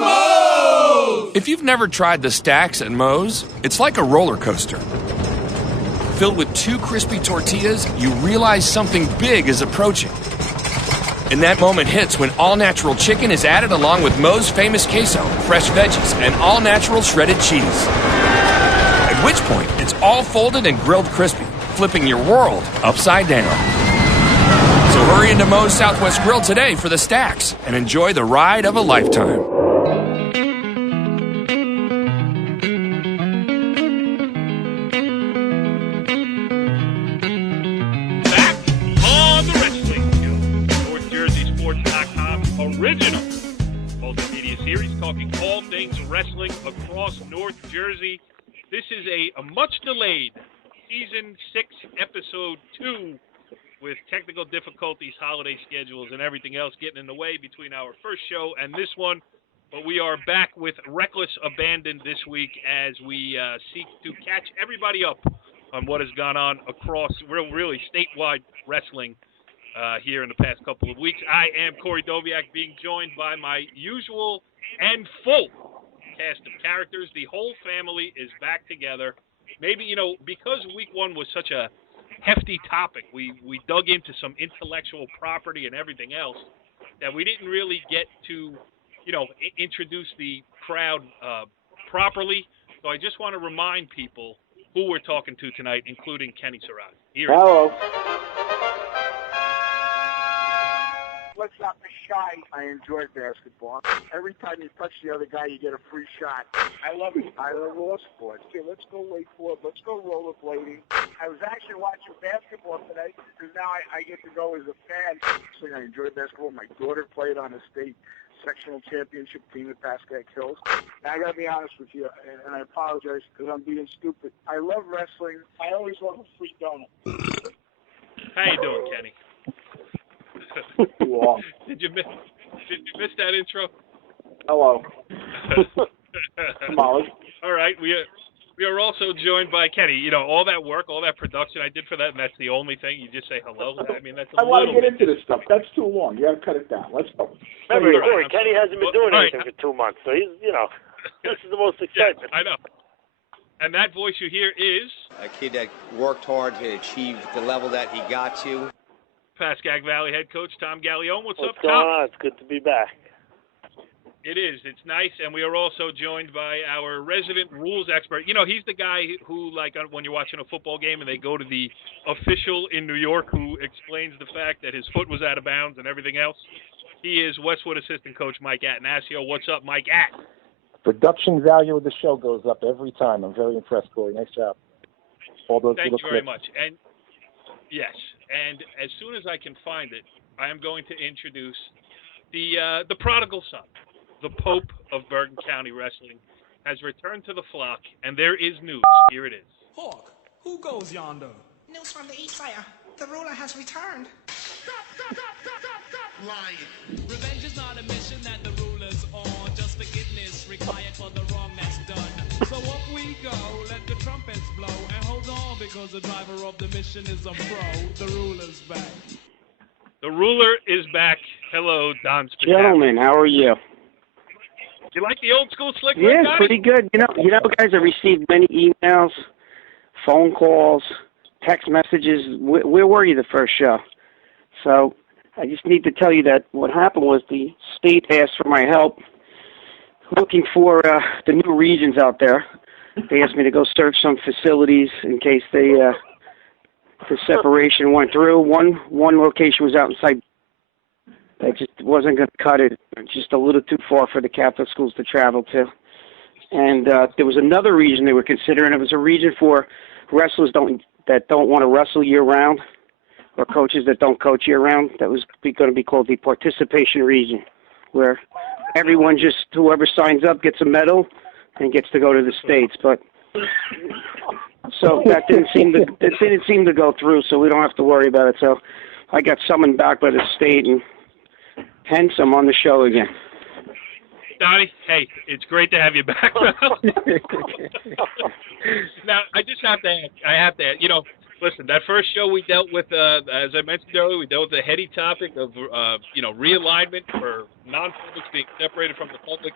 Moe's! If you've never tried the stacks at Moe's, it's like a roller coaster. Filled with 2 crispy tortillas, you realize something big is approaching. And that moment hits when all-natural chicken is added along with Moe's famous queso, fresh veggies, and all-natural shredded cheese. At which point, it's all folded and grilled crispy, flipping your world upside down. So hurry into Moe's Southwest Grill today for the stacks and enjoy the ride of a lifetime. Back on the Wrestling Show, NorthJerseySports.com original multimedia series talking all things wrestling across North Jersey. This is a much-delayed Season 6, Episode 2, with technical difficulties, holiday schedules, and everything else getting in the way between our first show and this one. But we are back with Reckless Abandon this week as we seek to catch everybody up on what has gone on across really statewide wrestling here in the past couple of weeks. I am Corey Doviak, being joined by my usual and full cast of characters. The whole family is back together. Maybe, because week 1 was such a hefty topic, we dug into some intellectual property and everything else that we didn't really get to, introduce the crowd properly. So I just want to remind people who we're talking to tonight, including Kenny Sarati. Hello. Let's not be shy. I enjoy basketball. Every time you touch the other guy, you get a free shot. I love it. I love all sports. Okay, let's go wakeboard. Let's go rollerblading. I was actually watching basketball today because now I get to go as a fan. So I enjoy basketball. My daughter played on the state sectional championship team at Pascack Hills. And I got to be honest with you, and I apologize because I'm being stupid. I love wrestling. I always love a free donut. How you doing, Kenny? Did you miss that intro? Hello. Molly. All right, we are also joined by Kenny. All that work, all that production I did for that, and that's the only thing. You just say hello. I mean, that's. I want to get into this stuff. That's too long. You got to cut it down. Let's go. Remember, Corey, Kenny hasn't been doing anything for 2 months, so he's, this is the most excitement. Yeah, I know. And that voice you hear is a kid that worked hard to achieve the level that he got to. Pascack Valley head coach Tom Gallione. What's up, Tom? What's going on? It's good to be back. It is. It's nice. And we are also joined by our resident rules expert. He's the guy who, when you're watching a football game and they go to the official in New York who explains the fact that his foot was out of bounds and everything else. He is Westwood assistant coach Mike Attanasio. What's up, Mike Att? Production value of the show goes up every time. I'm very impressed, Corey. Nice job. All those Thank little you very clips. much. And yes, and as soon as I can find it, I am going to introduce the prodigal son, the Pope of Bergen County Wrestling, has returned to the flock, and there is news. Here it is. Hawk, who goes yonder? News from the East Fire. The ruler has returned. Lying. Revenge is not a mission that the ruler's on. Just forgiveness required for the wrong that's done. So up we go, let the trumpets blow, and hold on because the driver of the mission is a pro. The ruler's back. The ruler is back. Hello, Don Spitali. Gentlemen, how are you? You like the old school slick? Yeah, guy? pretty good. Guys, I received many emails, phone calls, text messages. Where were you the first show? So I just need to tell you that what happened was the state asked for my help looking for the new regions out there. They asked me to go search some facilities in case the separation went through. One location was out inside. I just wasn't going to cut it. Just a little too far for the Catholic schools to travel to. And there was another region they were considering. It was a region for wrestlers that don't want to wrestle year-round, or coaches that don't coach year-round. That was going to be called the participation region, where everyone whoever signs up gets a medal and gets to go to the States. But so that didn't seem to go through, so we don't have to worry about it. So I got summoned back by the state, and hence I'm on the show again. Donnie, hey, it's great to have you back. Now, I have to ask, Listen, that first show we dealt with, as I mentioned earlier, we dealt with the heady topic of, realignment for non-publics being separated from the public.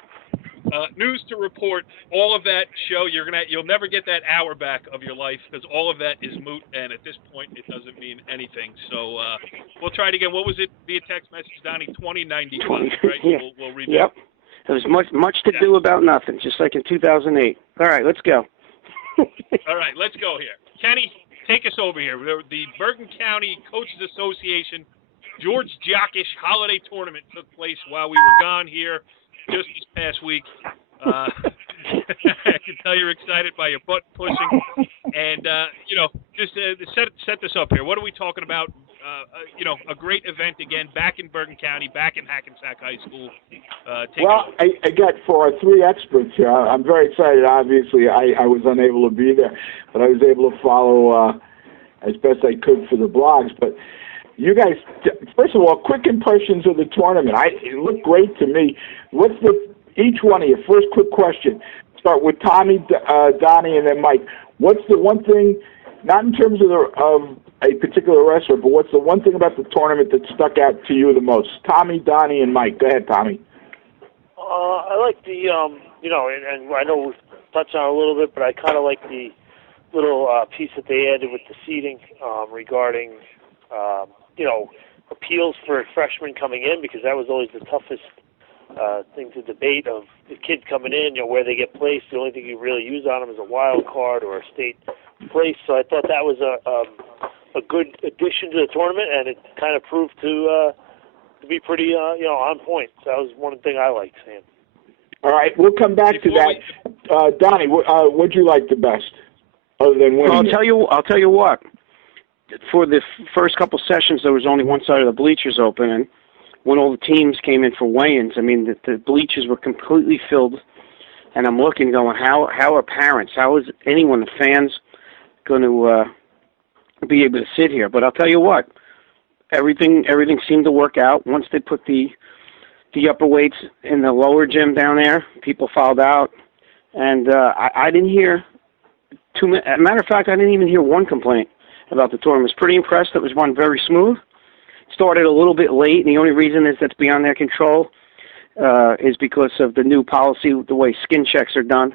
News to report, all of that show, you'll never get that hour back of your life because all of that is moot, and at this point, it doesn't mean anything. So we'll try it again. What was it via text message, Donnie? 2095, right? Yeah. We'll redo Yep. There was much to do about nothing, just like in 2008. All right, let's go. All right, let's go here. Kenny, take us over here. The Bergen County Coaches Association George Jockish Holiday Tournament took place while we were gone here just this past week. I can tell you're excited by your butt pushing. And, just set this up here. What are we talking about? A great event again, back in Bergen County, back in Hackensack High School. I got for our three experts here. I'm very excited. Obviously, I was unable to be there, but I was able to follow as best I could for the blogs. But you guys, first of all, quick impressions of the tournament. It looked great to me. Each one of you, first quick question. Start with Tommy, Donnie, and then Mike. What's the one thing, not in terms of a particular wrestler, but what's the one thing about the tournament that stuck out to you the most? Tommy, Donnie, and Mike. Go ahead, Tommy. I like the, and I know we've touched on it a little bit, but I kind of like the little piece that they added with the seating regarding, appeals for freshmen coming in, because that was always the toughest thing to debate of the kids coming in, where they get placed. The only thing you really use on them is a wild card or a state place. So I thought that was a good addition to the tournament, and it kind of proved to be pretty, on point. So that was one thing I liked, Sam. All right, we'll come back to that. Donnie, what'd you like the best, other than winning? I'll tell you what. For the first couple sessions, there was only one side of the bleachers open, and when all the teams came in for weigh-ins, I mean, the bleachers were completely filled, and I'm looking, going, how are parents, how is anyone, the fans, going to be able to sit here? But I'll tell you what, everything seemed to work out. Once they put the upper weights in the lower gym down there, people filed out, and I didn't hear as a matter of fact, I didn't even hear one complaint about the tournament. I was pretty impressed. It was run very smooth. Started a little bit late, and the only reason is that's beyond their control is because of the new policy, the way skin checks are done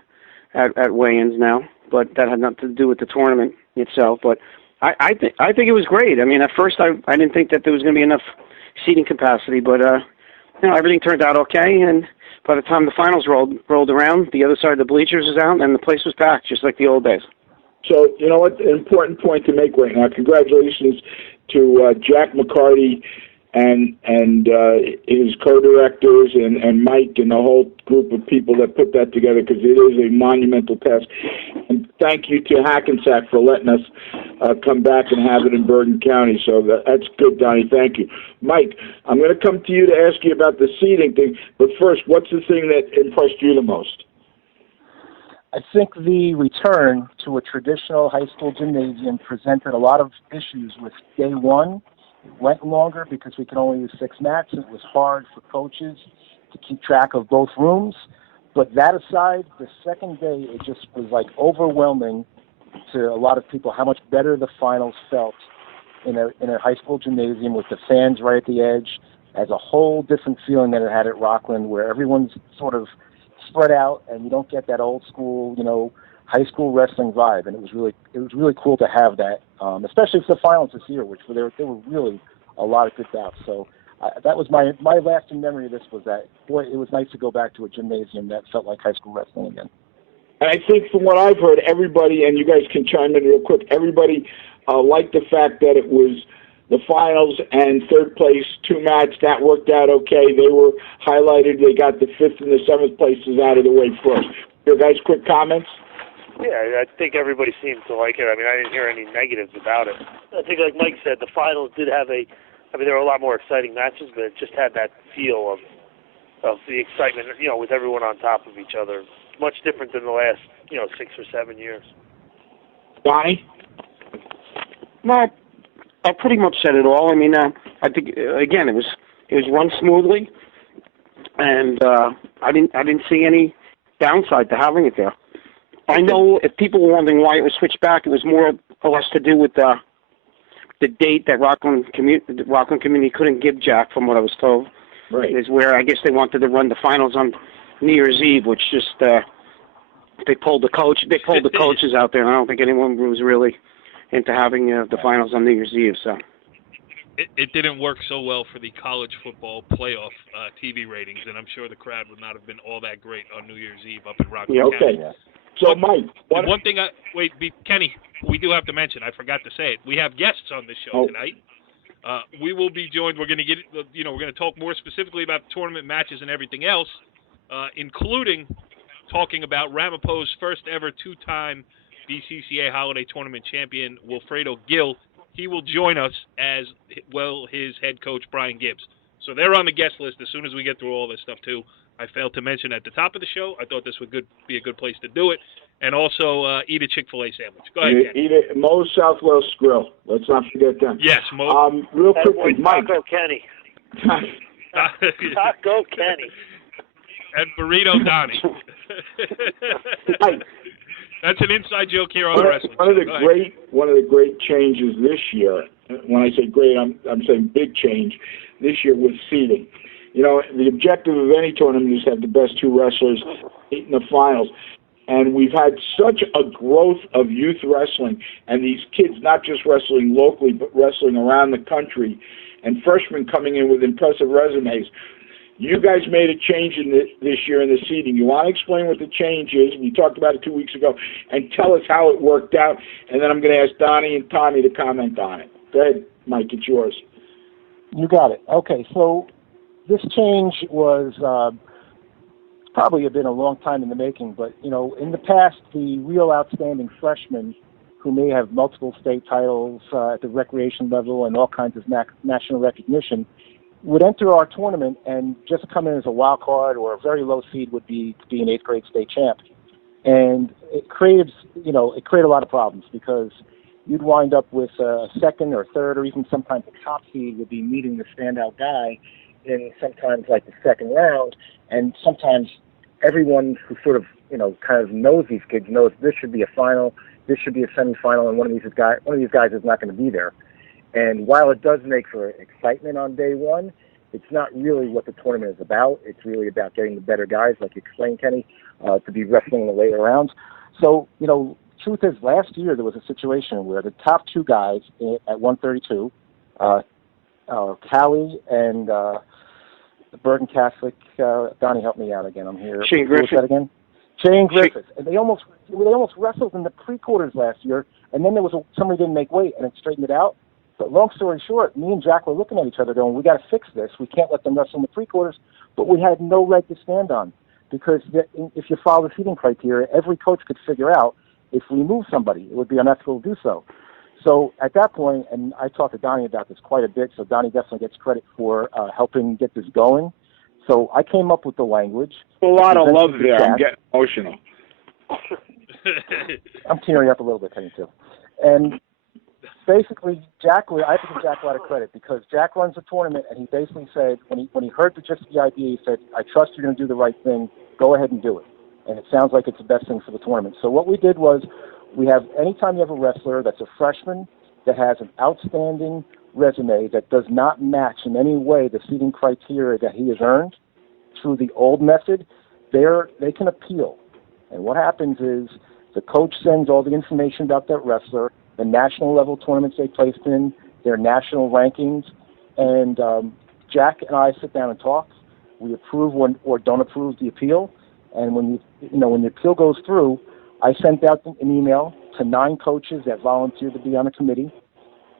at weigh-ins now. But that had nothing to do with the tournament itself. But I think it was great. I mean, at first I didn't think that there was going to be enough seating capacity, but everything turned out okay. And by the time the finals rolled around, the other side of the bleachers was out, and the place was packed, just like the old days. So, you know what, an important point to make right now. Congratulations to Jack McCarty and his co-directors and Mike and the whole group of people that put that together, because it is a monumental task. And thank you to Hackensack for letting us come back and have it in Bergen County. So that's good, Donnie. Thank you. Mike, I'm going to come to you to ask you about the seating thing. But first, what's the thing that impressed you the most? I think the return to a traditional high school gymnasium presented a lot of issues with day one. It went longer because we could only use 6 mats. It was hard for coaches to keep track of both rooms. But that aside, the second day, it just was like overwhelming to a lot of people how much better the finals felt in a high school gymnasium with the fans right at the edge, as a whole different feeling than it had at Rockland, where everyone's sort of spread out and you don't get that old school, high school wrestling vibe. And it was really cool to have that, especially for the finals this year, which there were really a lot of good bouts. So that was my lasting memory of this, was that, boy, it was nice to go back to a gymnasium that felt like high school wrestling again. And I think from what I've heard, everybody, and you guys can chime in real quick, everybody liked the fact that it was the finals and third place, 2 mats. That worked out okay. They were highlighted. They got the 5th and the 7th places out of the way first. Your guys, quick comments? Yeah, I think everybody seemed to like it. I mean, I didn't hear any negatives about it. I think, like Mike said, the finals did have there were a lot more exciting matches, but it just had that feel of the excitement, with everyone on top of each other. Much different than the last, 6 or 7 years. Donnie? No, I pretty much said it all. I mean, I think again it was run smoothly, and I didn't see any downside to having it there. I know if people were wondering why it was switched back, it was more or less to do with the date that Rockland Community couldn't give Jack, from what I was told. Right. Is where I guess they wanted to run the finals on New Year's Eve, which just they pulled the coaches out there. I don't think anyone was really into having the finals on New Year's Eve. So it didn't work so well for the college football playoff TV ratings, and I'm sure the crowd would not have been all that great on New Year's Eve up in Rockland County. Okay. So, Mike, one thing Kenny, we do have to mention. I forgot to say it. We have guests on this show tonight. We will be joined. We're going to we're going to talk more specifically about tournament matches and everything else, including talking about Ramapo's first ever two-time BCCA Holiday Tournament champion, Wilfredo Gil. He will join us, as well his head coach, Brian Gibbs. So they're on the guest list as soon as we get through all this stuff, too. I failed to mention at the top of the show. I thought this would be a good place to do it. And also eat a Chick-fil-A sandwich. Go ahead, Ken. Eat it. Moe's Southwest Grill. Let's not forget them. Yes, Mo. Real quickly, Mike. Taco Kenny. Taco Kenny. And Burrito Donnie. That's an inside joke here on the wrestling. One of the great changes this year. When I say great, I'm saying big change. This year was seeding. You know, the objective of any tournament is to have the best two wrestlers meet in the finals. And we've had such a growth of youth wrestling, and these kids not just wrestling locally, but wrestling around the country, and freshmen coming in with impressive resumes. You guys made a change in this year in the seeding. You want to explain what the change is? We talked about it 2 weeks ago, and tell us how it worked out. And then I'm going to ask Donnie and Tommy to comment on it. Go ahead, Mike. It's yours. You got it. Okay, so this change was probably been a long time in the making, but, you know, in the past, the real outstanding freshmen who may have multiple state titles at the recreation level and all kinds of national recognition would enter our tournament and just come in as a wild card, or a very low seed would be to be an 8th grade state champ. And it created a lot of problems, because you'd wind up with a 2nd or 3rd or even sometimes a top seed would be meeting the standout guy in sometimes like the 2nd round, and sometimes everyone who sort of, kind of knows these kids knows this should be a final, this should be a semifinal, and one of these guys is not going to be there. And while it does make for excitement on day one, it's not really what the tournament is about. It's really about getting the better guys, like you explained, Kenny, to be wrestling in the later rounds. So, truth is, last year there was a situation where the top 2 guys at 132, Callie and the Bergen Catholic, Donnie, help me out again. I'm here. Shane Griffith. That again? Shane Griffith. And they almost wrestled in the pre-quarters last year, and then somebody didn't make weight, and it straightened it out. But long story short, me and Jack were looking at each other going, we got to fix this. We can't let them wrestle in the pre-quarters. But we had no leg to stand on, because if you follow the seeding criteria, every coach could figure out if we move somebody, it would be unethical to do so. So at that point, and I talked to Donnie about this quite a bit, so Donnie definitely gets credit for helping get this going. So I came up with the language. A lot of love there. I'm getting emotional. I'm tearing up a little bit, Kenny, too. And basically, I have to give Jack a lot of credit, because Jack runs the tournament, and he basically said, when he heard the idea, he said, I trust you're going to do the right thing. Go ahead and do it. And it sounds like it's the best thing for the tournament. So what we did was, anytime you have a wrestler that's a freshman that has an outstanding resume that does not match in any way the seeding criteria that he has earned through the old method, they can appeal. And what happens is the coach sends all the information about that wrestler, the national level tournaments they placed in, their national rankings, and Jack and I sit down and talk. We approve or don't approve the appeal, and when the appeal goes through, I sent out an email to 9 coaches that volunteered to be on the committee,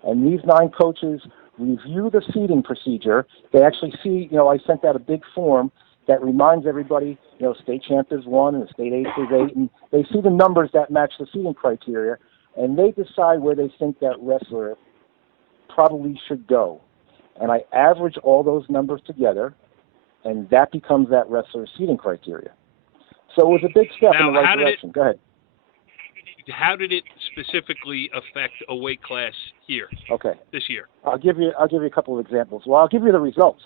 and these 9 coaches review the seeding procedure. They actually see, I sent out a big form that reminds everybody, state champ is 1 and the state 8 is 8, and they see the numbers that match the seeding criteria, and they decide where they think that wrestler probably should go. And I average all those numbers together, and that becomes that wrestler's seeding criteria. So it was a big step in the right direction. Go ahead. How did it specifically affect a weight class here? Okay. This year. I'll give you a couple of examples. Well, I'll give you the results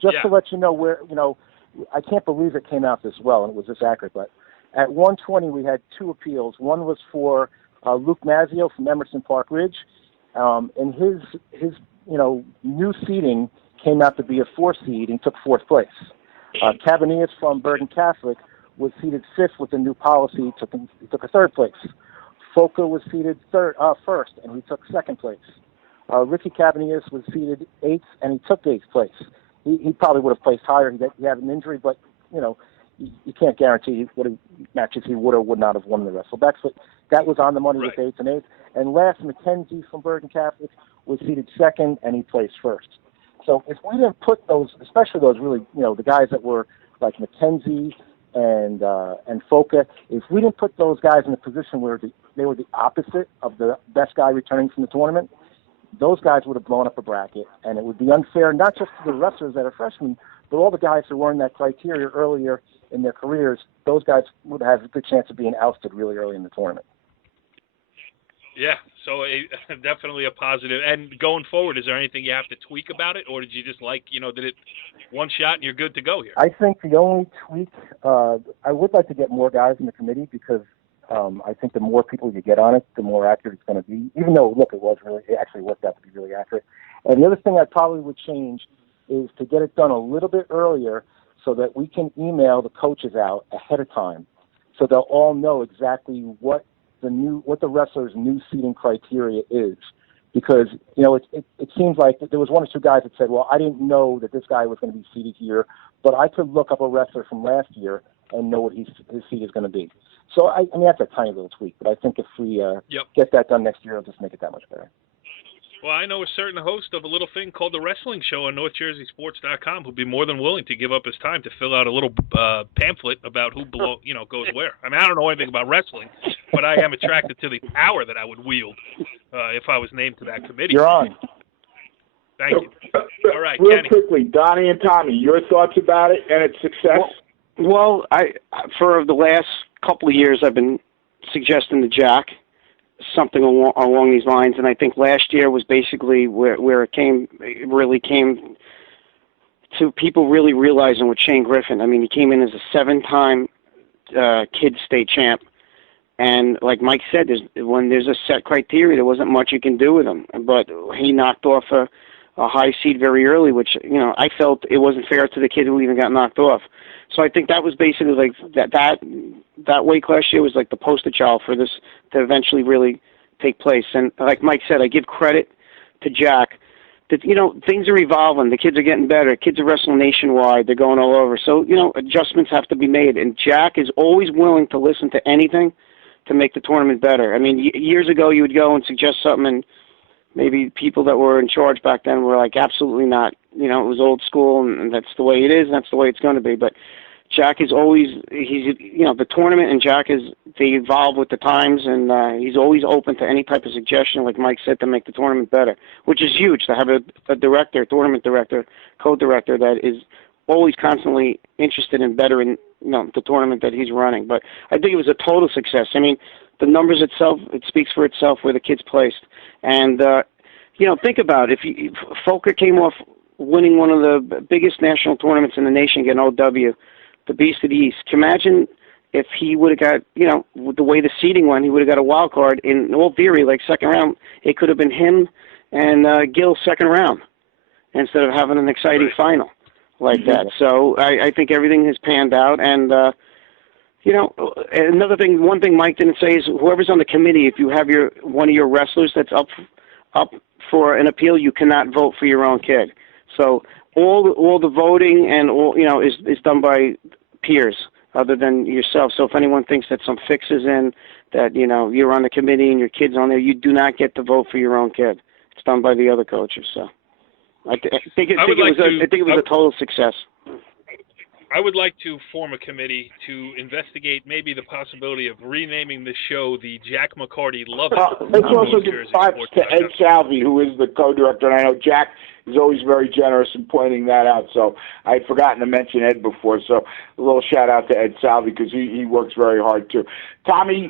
just to let you know where, I can't believe it came out this well and it was this accurate, but At 120, we had 2 appeals. One was for Luke Mazzio from Emerson Park Ridge, and his new seeding came out to be a 4 seed and took 4th place. Cabanillas from Bergen Catholic was seeded 5th with the new policy, he took a 3rd place. Foca was seeded 1st, and he took 2nd place. Ricky Cabanillas was seeded 8th, and he took 8th place. He probably would have placed higher. He had an injury, but, you can't guarantee what matches he would or would not have won the wrestle. But that was on the money with 8th and 8th. And last, McKenzie from Bergen Catholic was seeded 2nd, and he placed 1st. So if we didn't put those, especially those really, the guys that were like McKenzie and Foca, if we didn't put those guys in a position where they were the opposite of the best guy returning from the tournament, those guys would have blown up a bracket, and it would be unfair not just to the wrestlers that are freshmen, but all the guys who were in that criteria earlier in their careers. Those guys would have a good chance of being ousted really early in the tournament. Yeah, so definitely a positive. And going forward, is there anything you have to tweak about it, or did you just did it one shot and you're good to go here? I think the only tweak, I would like to get more guys in the committee because I think the more people you get on it, the more accurate it's going to be. Even though, it actually worked out to be really accurate. And the other thing I probably would change is to get it done a little bit earlier so that we can email the coaches out ahead of time, so they'll all know exactly what the wrestlers' new seeding criteria is. Because it seems like there was 1 or 2 guys that said, well, I didn't know that this guy was going to be seeded here, but I could look up a wrestler from last year and know what his seed is going to be. So, I mean, that's a tiny little tweak, but I think if we get that done next year, it'll just make it that much better. Well, I know a certain host of a little thing called The Wrestling Show on NorthJerseySports.com who'd be more than willing to give up his time to fill out a little pamphlet about who goes where. I mean, I don't know anything about wrestling, but I am attracted to the power that I would wield if I was named to that committee. You're on. Thank you. All right, Real Kenny. quickly, Donnie and Tommy, your thoughts about it and its success? Well, for the last couple of years, I've been suggesting to Jack something along these lines, and I think last year was basically where it really came to people really realizing with Shane Griffin. I mean, he came in as a 7-time kids state champ, and like Mike said, when there's a set criteria, there wasn't much you can do with him. But he knocked off a high seed very early, which I felt it wasn't fair to the kid who even got knocked off. So I think that was basically like that weight class year was like the poster child for this to eventually really take place. And like Mike said, I give credit to Jack that, things are evolving. The kids are getting better. Kids are wrestling nationwide. They're going all over. So, adjustments have to be made. And Jack is always willing to listen to anything to make the tournament better. I mean, years ago you would go and suggest something and maybe people that were in charge back then were like, absolutely not. It was old school and that's the way it is and that's the way it's going to be. But Jack is always, the tournament and Jack they evolve with the times, and he's always open to any type of suggestion, like Mike said, to make the tournament better, which is huge to have a director, tournament director, co-director that is always constantly interested in bettering, the tournament that he's running. But I think it was a total success. I mean, the numbers itself, it speaks for itself where the kids placed. And, think about it. If Foca came off winning one of the biggest national tournaments in the nation, getting OW, the Beast of the East. Can you imagine if he would have got, with the way the seeding went, he would have got a wild card. In all theory, like second round, it could have been him and Gil second round instead of having an exciting final like that. So I think everything has panned out. And, one thing Mike didn't say is whoever's on the committee, if you have one of your wrestlers that's up for an appeal, you cannot vote for your own kid. So all the voting and is done by peers other than yourself. So if anyone thinks that some fix is in, that you're on the committee and your kid's on there, you do not get to vote for your own kid. It's done by the other coaches. So I think it was a total success. I would like to form a committee to investigate maybe the possibility of renaming the show the Jack McCarty Love It. Let's also give props to Ed Salvi, who is the co-director, and I know Jack is always very generous in pointing that out. So I had forgotten to mention Ed before, so a little shout-out to Ed Salvi because he works very hard, too. Tommy,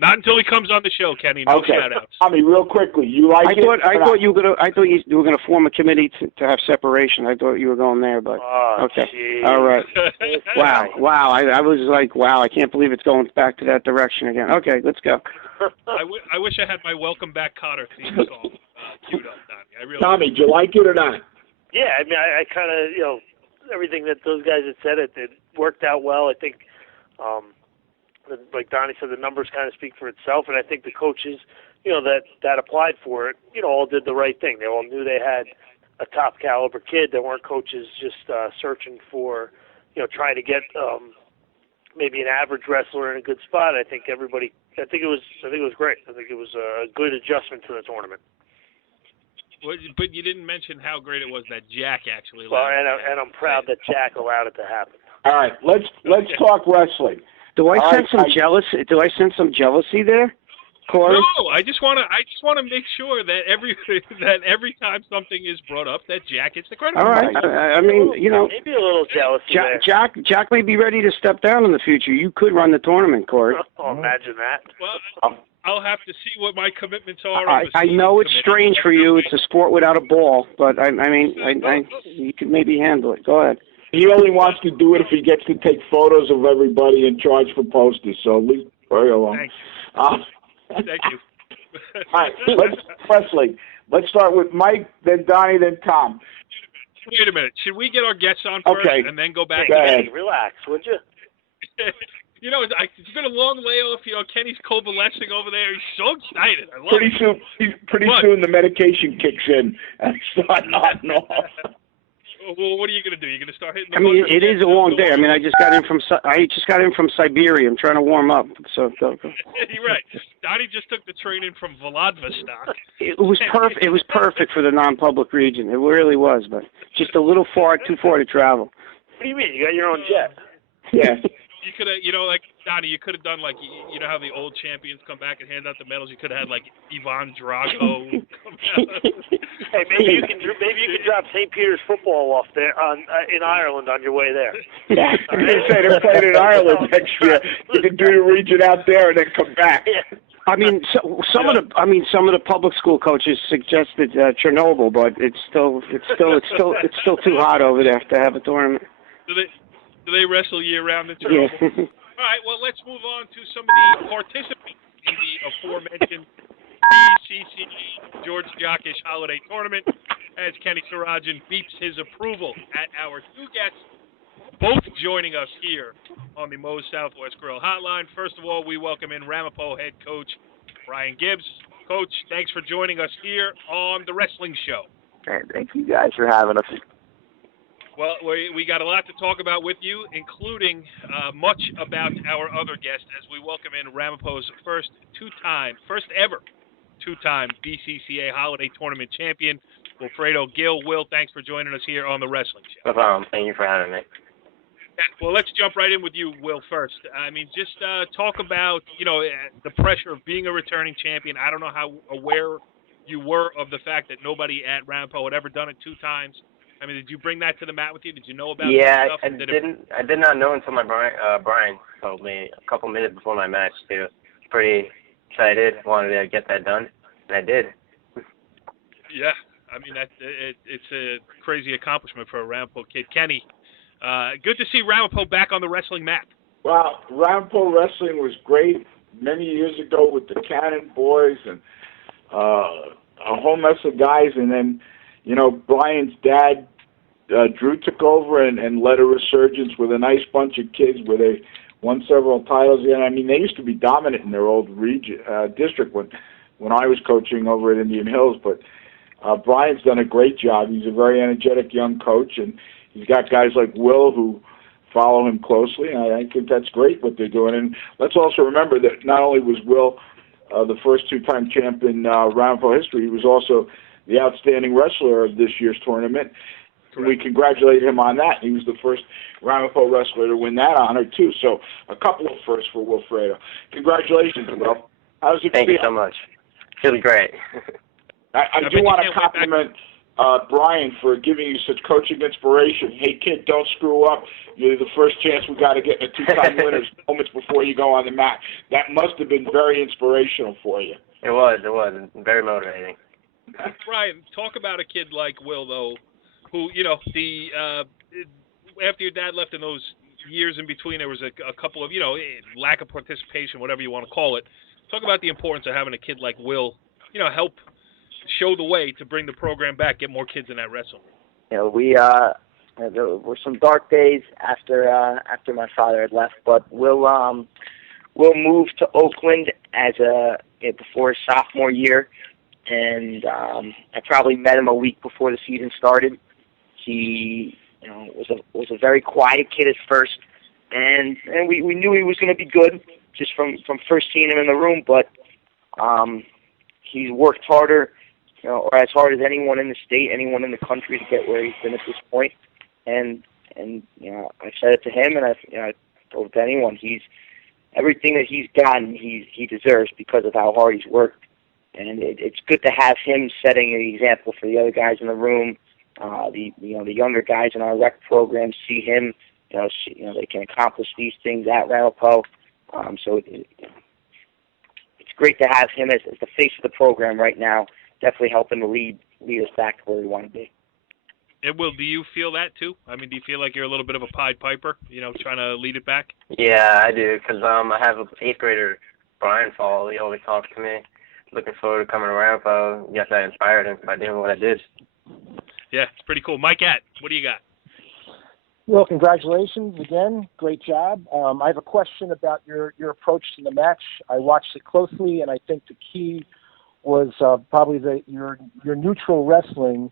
Not until he comes on the show, Kenny. No Okay. shout-outs. Tommy, real quickly, you like I it? thought you were gonna form a committee to have separation. I thought you were going there, but okay. Geez. All right. Wow. I was like, wow, I can't believe it's going back to that direction again. Okay, let's go. I wish I had my Welcome Back Cotter theme song queued up, Tommy. Tommy, did you like it or not? Yeah, I mean, I kind of, everything that those guys had said, it worked out well. I think, like Donnie said, the numbers kind of speak for itself, and I think the coaches, that applied for it, all did the right thing. They all knew they had a top caliber kid. There weren't coaches just searching for, trying to get maybe an average wrestler in a good spot. I think it was great. I think it was a good adjustment to the tournament. Well, but you didn't mention how great it was that Jack actually allowed. Well, and I'm proud that Jack allowed it to happen. All right, let's talk wrestling. Do I sense some jealousy? Do I sense some jealousy there, Corey? No, I just want to make sure that every time something is brought up, that Jack gets the credit. All right. I mean, maybe a little jealousy there. Jack may be ready to step down in the future. You could run the tournament, Corey. Oh, imagine that. Well, I'll have to see what my commitments are. I know it's strange for you. It's a sport without a ball, but I mean, you could maybe handle it. Go ahead. He only wants to do it if he gets to take photos of everybody and charge for posters. So leave very alone. Thank you. All right, let's wrestling. Let's start with Mike, then Donnie, then Tom. Wait a minute. Should we get our guests on first and then go back? Go ahead. Relax, would you? It's been a long layoff. Kenny's convalescing over there. He's so excited. I love it. Pretty soon the medication kicks in and start nodding off. Well, what are you going to do? You're going to start hitting the I mean, it is a long day. I mean, I just got in from Siberia. I'm trying to warm up. So go. You're right. Donnie just took the train in from Vladivostok. It was perfect. It was perfect for the non-public region. It really was, but just a little too far to travel. What do you mean? You got your own jet? Yeah. You could have, like Donnie, you could have done like, how the old champions come back and hand out the medals. You could have had like Ivan Drago. Hey, maybe you can drop St. Peter's football off there in Ireland on your way there. Yeah, I was going to say they're playing in Ireland next year. You can do the region out there and then come back. Yeah. I mean, some of the public school coaches suggested Chernobyl, but it's still too hot over there to have a tournament. Do they wrestle year-round in Chernobyl? Yeah. All right, well, let's move on to some of the participants in the aforementioned BCCA George Jockish Holiday Tournament as Kenny Sarajan beeps his approval at our two guests, both joining us here on the Moe's Southwest Grill Hotline. First of all, we welcome in Ramapo head coach Brian Gibbs. Coach, thanks for joining us here on The Wrestling Show. Thank you guys for having us. Well, we got a lot to talk about with you, including much about our other guest as we welcome in Ramapo's first ever two-time BCCA Holiday Tournament champion, Wilfredo Gil. Will, thanks for joining us here on The Wrestling Show. No problem. Thank you for having me. Well, let's jump right in with you, Will, first. I mean, just talk about, the pressure of being a returning champion. I don't know how aware you were of the fact that nobody at Ramapo had ever done it two times. I mean, did you bring that to the mat with you? Did you know about it? Yeah, I did not know until my Brian told me a couple minutes before my match, too. Pretty excited, wanted to get that done, and I did. Yeah, I mean, it's a crazy accomplishment for a Ramapo kid. Kenny, good to see Ramapo back on the wrestling mat. Well, Ramapo wrestling was great many years ago with the Cannon Boys and a whole mess of guys, and then, Brian's dad, Drew, took over and led a resurgence with a nice bunch of kids where they won several titles. And I mean, they used to be dominant in their old region district when I was coaching over at Indian Hills. But Brian's done a great job. He's a very energetic young coach, and he's got guys like Will who follow him closely. And I think that's great what they're doing. And let's also remember that not only was Will the first two-time champ in Ramapo history, he was also the outstanding wrestler of this year's tournament. Correct. We congratulate him on that. He was the first Ramapo wrestler to win that honor, too. So a couple of firsts for Wilfredo. Congratulations, Will. How does it feel? Thank you so much. Feels great. I do want to compliment Brian for giving you such coaching inspiration. Hey, kid, don't screw up. You're the first chance we got to get in a two-time winners moments before you go on the mat. That must have been very inspirational for you. It was very motivating. Brian, talk about a kid like Will, though, who, after your dad left in those years in between, there was a couple of, lack of participation, whatever you want to call it. Talk about the importance of having a kid like Will, help show the way to bring the program back, get more kids in that wrestling. There were some dark days after my father had left, but Will moved to Oakland before his sophomore year, and I probably met him a week before the season started. He was a very quiet kid at first, and we knew he was going to be good just from first seeing him in the room, but he's worked harder, or as hard as anyone in the state, anyone in the country to get where he's been at this point. And I said it to him, and I told it to anyone. He's everything that he's gotten, he deserves because of how hard he's worked. And it's good to have him setting an example for the other guys in the room. The younger guys in our rec program see him. They can accomplish these things at Ramapo. So it's great to have him as the face of the program right now. Definitely helping to lead us back to where we want to be. And Will, do you feel that too? I mean, do you feel like you're a little bit of a Pied Piper, trying to lead it back? Yeah, I do, because I have an 8th grader, Brian Fall. He always talks to me. Looking forward to coming to Ramapo. Yes, I inspired him by doing what I did. Yeah, it's pretty cool. Mike Att, what do you got? Well, congratulations again. Great job. I have a question about your approach to the match. I watched it closely, and I think the key was probably your neutral wrestling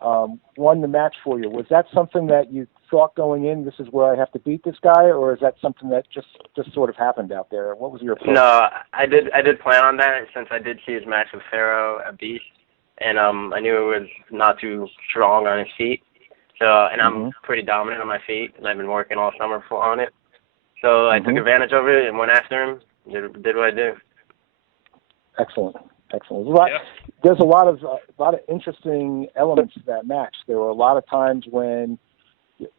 won the match for you. Was that something that you thought going in, this is where I have to beat this guy, or is that something that just sort of happened out there? What was your approach? No, I did plan on that since I did see his match with Pharaoh at Beast, and I knew it was not too strong on his feet. So, and I'm pretty dominant on my feet, and I've been working all summer on it. So I took advantage of it and went after him. Did what I do. Excellent. There's a lot of interesting elements to that match. There were a lot of times when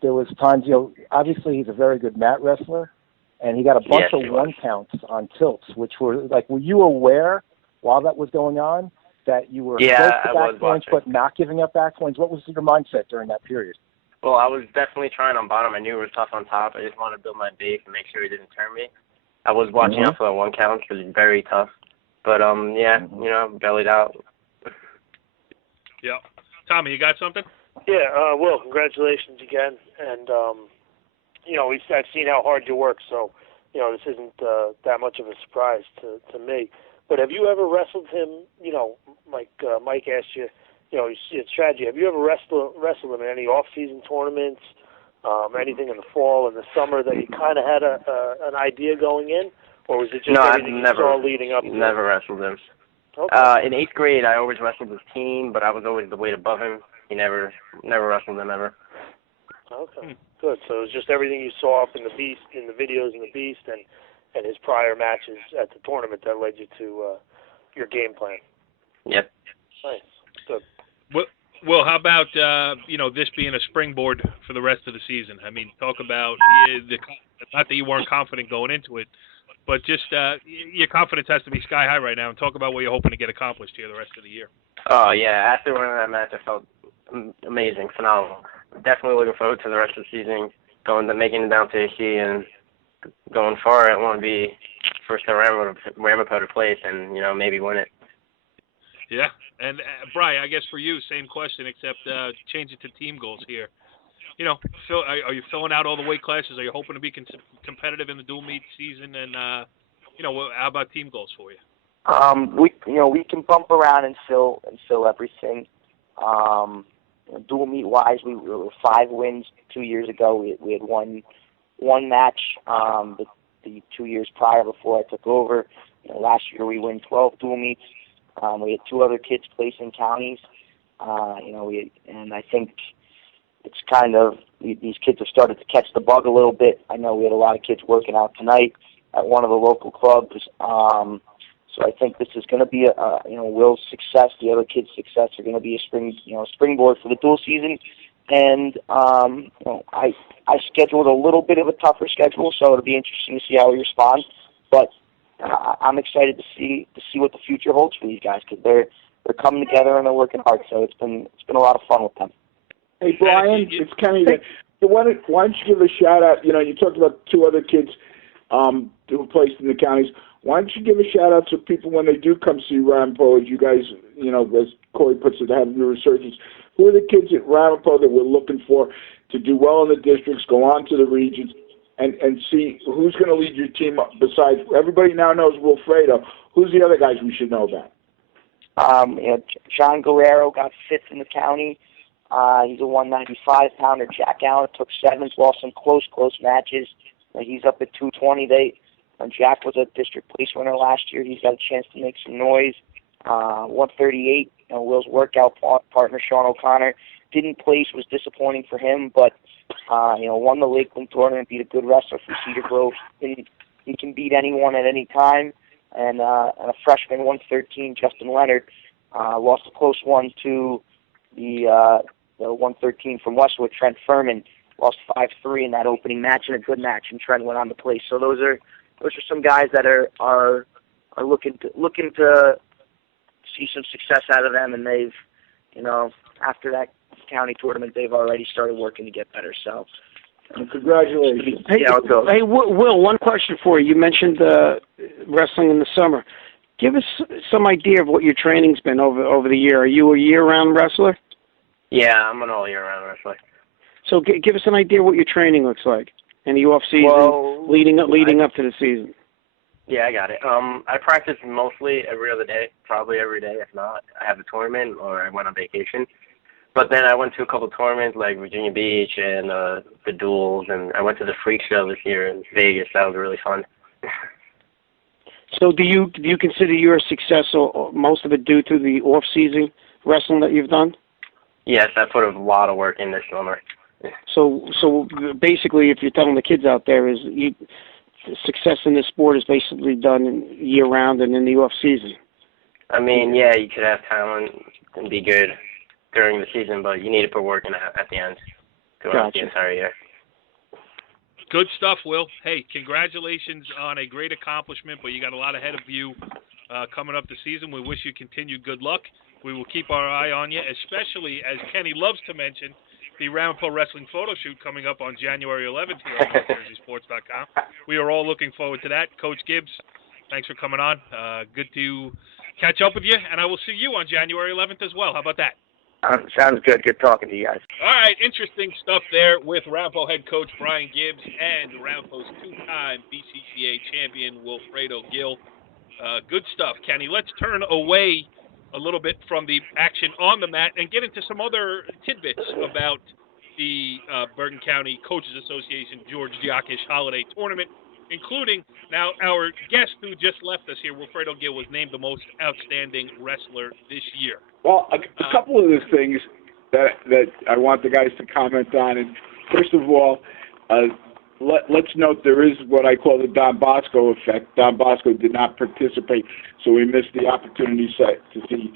there was times, obviously he's a very good mat wrestler, and he got a bunch of one counts on tilts, which were like, were you aware while that was going on that you were close to back points but not giving up back points? What was your mindset during that period? Well, I was definitely trying on bottom. I knew it was tough on top. I just wanted to build my base and make sure he didn't turn me. I was watching out for the one count because it's very tough. But, bellied out. Yeah. Tommy, you got something? Yeah, Will, congratulations again. And, I've seen how hard you work, so, this isn't that much of a surprise to me. But have you ever wrestled him, like Mike asked you, his strategy, have you ever wrestled him in any off-season tournaments, anything in the fall and the summer that you kind of had an idea going in? Or was it just everything you saw leading up to it? Never wrestled him. Okay. In 8th grade, I always wrestled his team, but I was always the weight above him. He never wrestled him ever. Okay, good. So it was just everything you saw up in the Beast, in the videos in the Beast, and his prior matches at the tournament that led you to your game plan. Yep. Nice. Good. Well, how about this being a springboard for the rest of the season? I mean, talk about not that you weren't confident going into it, but just your confidence has to be sky high right now. And talk about what you're hoping to get accomplished here the rest of the year. Oh yeah, after winning that match, I felt amazing, phenomenal. Definitely looking forward to the rest of the season, making it down to AC and going far. I want to be first at Ramapo to place and maybe win it. Yeah, and Brian, I guess for you, same question, except change it to team goals here. Are you filling out all the weight classes? Are you hoping to be competitive in the dual meet season? And how about team goals for you? We can bump around and fill everything. Dual meet wise, we were 5 wins 2 years ago. We had one match the 2 years prior before I took over. Last year we won 12 dual meets. We had 2 other kids placing counties. And I think it's kind of, these kids have started to catch the bug a little bit. I know we had a lot of kids working out tonight at one of the local clubs. So So I think this is going to be Will's success, the other kids' success are going to be a springboard for the dual season. And I scheduled a little bit of a tougher schedule, so it'll be interesting to see how he responds. But I'm excited to see what the future holds for these guys, because they're coming together and they're working hard. So it's been a lot of fun with them. Hey Brian, it's Kenny. So why don't you give a shout out? You talked about 2 other kids who placed in the counties. Why don't you give a shout out to people when they do come see Ramapo? As you guys, as Corey puts it, have your resurgence. Who are the kids at Ramapo that we're looking for to do well in the districts, go on to the regions, and see who's going to lead your team up? Besides, everybody now knows Wilfredo. Who's the other guys we should know about? John Guerrero got 5th in the county. He's a 195-pounder. Jack Allen took 7th, lost some close matches. He's up at 220. Jack was a district place winner last year. He's got a chance to make some noise. 138, Will's workout partner, Sean O'Connor, didn't place, was disappointing for him, but, won the Lakeland tournament, beat a good wrestler from Cedar Grove. He can beat anyone at any time. And a freshman, 113, Justin Leonard, lost a close one to the 113 from Westwood, Trent Furman, lost 5-3 in that opening match, and a good match, and Trent went on to place. So those are some guys that are looking to see some success out of them, and they've, after that county tournament, they've already started working to get better. So, congratulations. Hey, hey, Will, one question for you. You mentioned wrestling in the summer. Give us some idea of what your training's been over the year. Are you a year-round wrestler? Yeah, I'm an all-year-round wrestler. So give us an idea what your training looks like in the off-season, leading up to the season. Yeah, I got it. I practice mostly every other day, probably every day. If not, I have a tournament or I went on vacation. But then I went to a couple of tournaments like Virginia Beach and the duels, and I went to the Freak Show this year in Vegas. That was really fun. So do you consider your success, or most of it, due to the off-season wrestling that you've done? Yes, I put a lot of work in this summer. So basically, if you're telling the kids out there, success in this sport is basically done year-round and in the off-season. I mean, yeah, you could have talent and be good during the season, but you need to put work in at the end throughout the entire year. Good stuff, Will. Hey, congratulations on a great accomplishment, but you got a lot ahead of you coming up the season. We wish you continued good luck. We will keep our eye on you, especially, as Kenny loves to mention, the Ramapo Wrestling photo shoot coming up on January 11th here on NorthJerseySports.com. We are all looking forward to that. Coach Gibbs, thanks for coming on. Good to catch up with you, and I will see you on January 11th as well. How about that? Sounds good. Good talking to you guys. All right, interesting stuff there with Ramapo head coach Brian Gibbs and Ramapo's 2-time BCCA champion Wilfredo Gil. Good stuff, Kenny. Let's turn away a little bit from the action on the mat and get into some other tidbits about the Bergen County Coaches Association George Jockish Holiday Tournament, including now our guest who just left us here, Wilfredo Gil, was named the most outstanding wrestler this year. Well, a couple of the things that I want the guys to comment on, and first of all, let's note there is what I call the Don Bosco effect. Don Bosco did not participate, so we missed the opportunity to see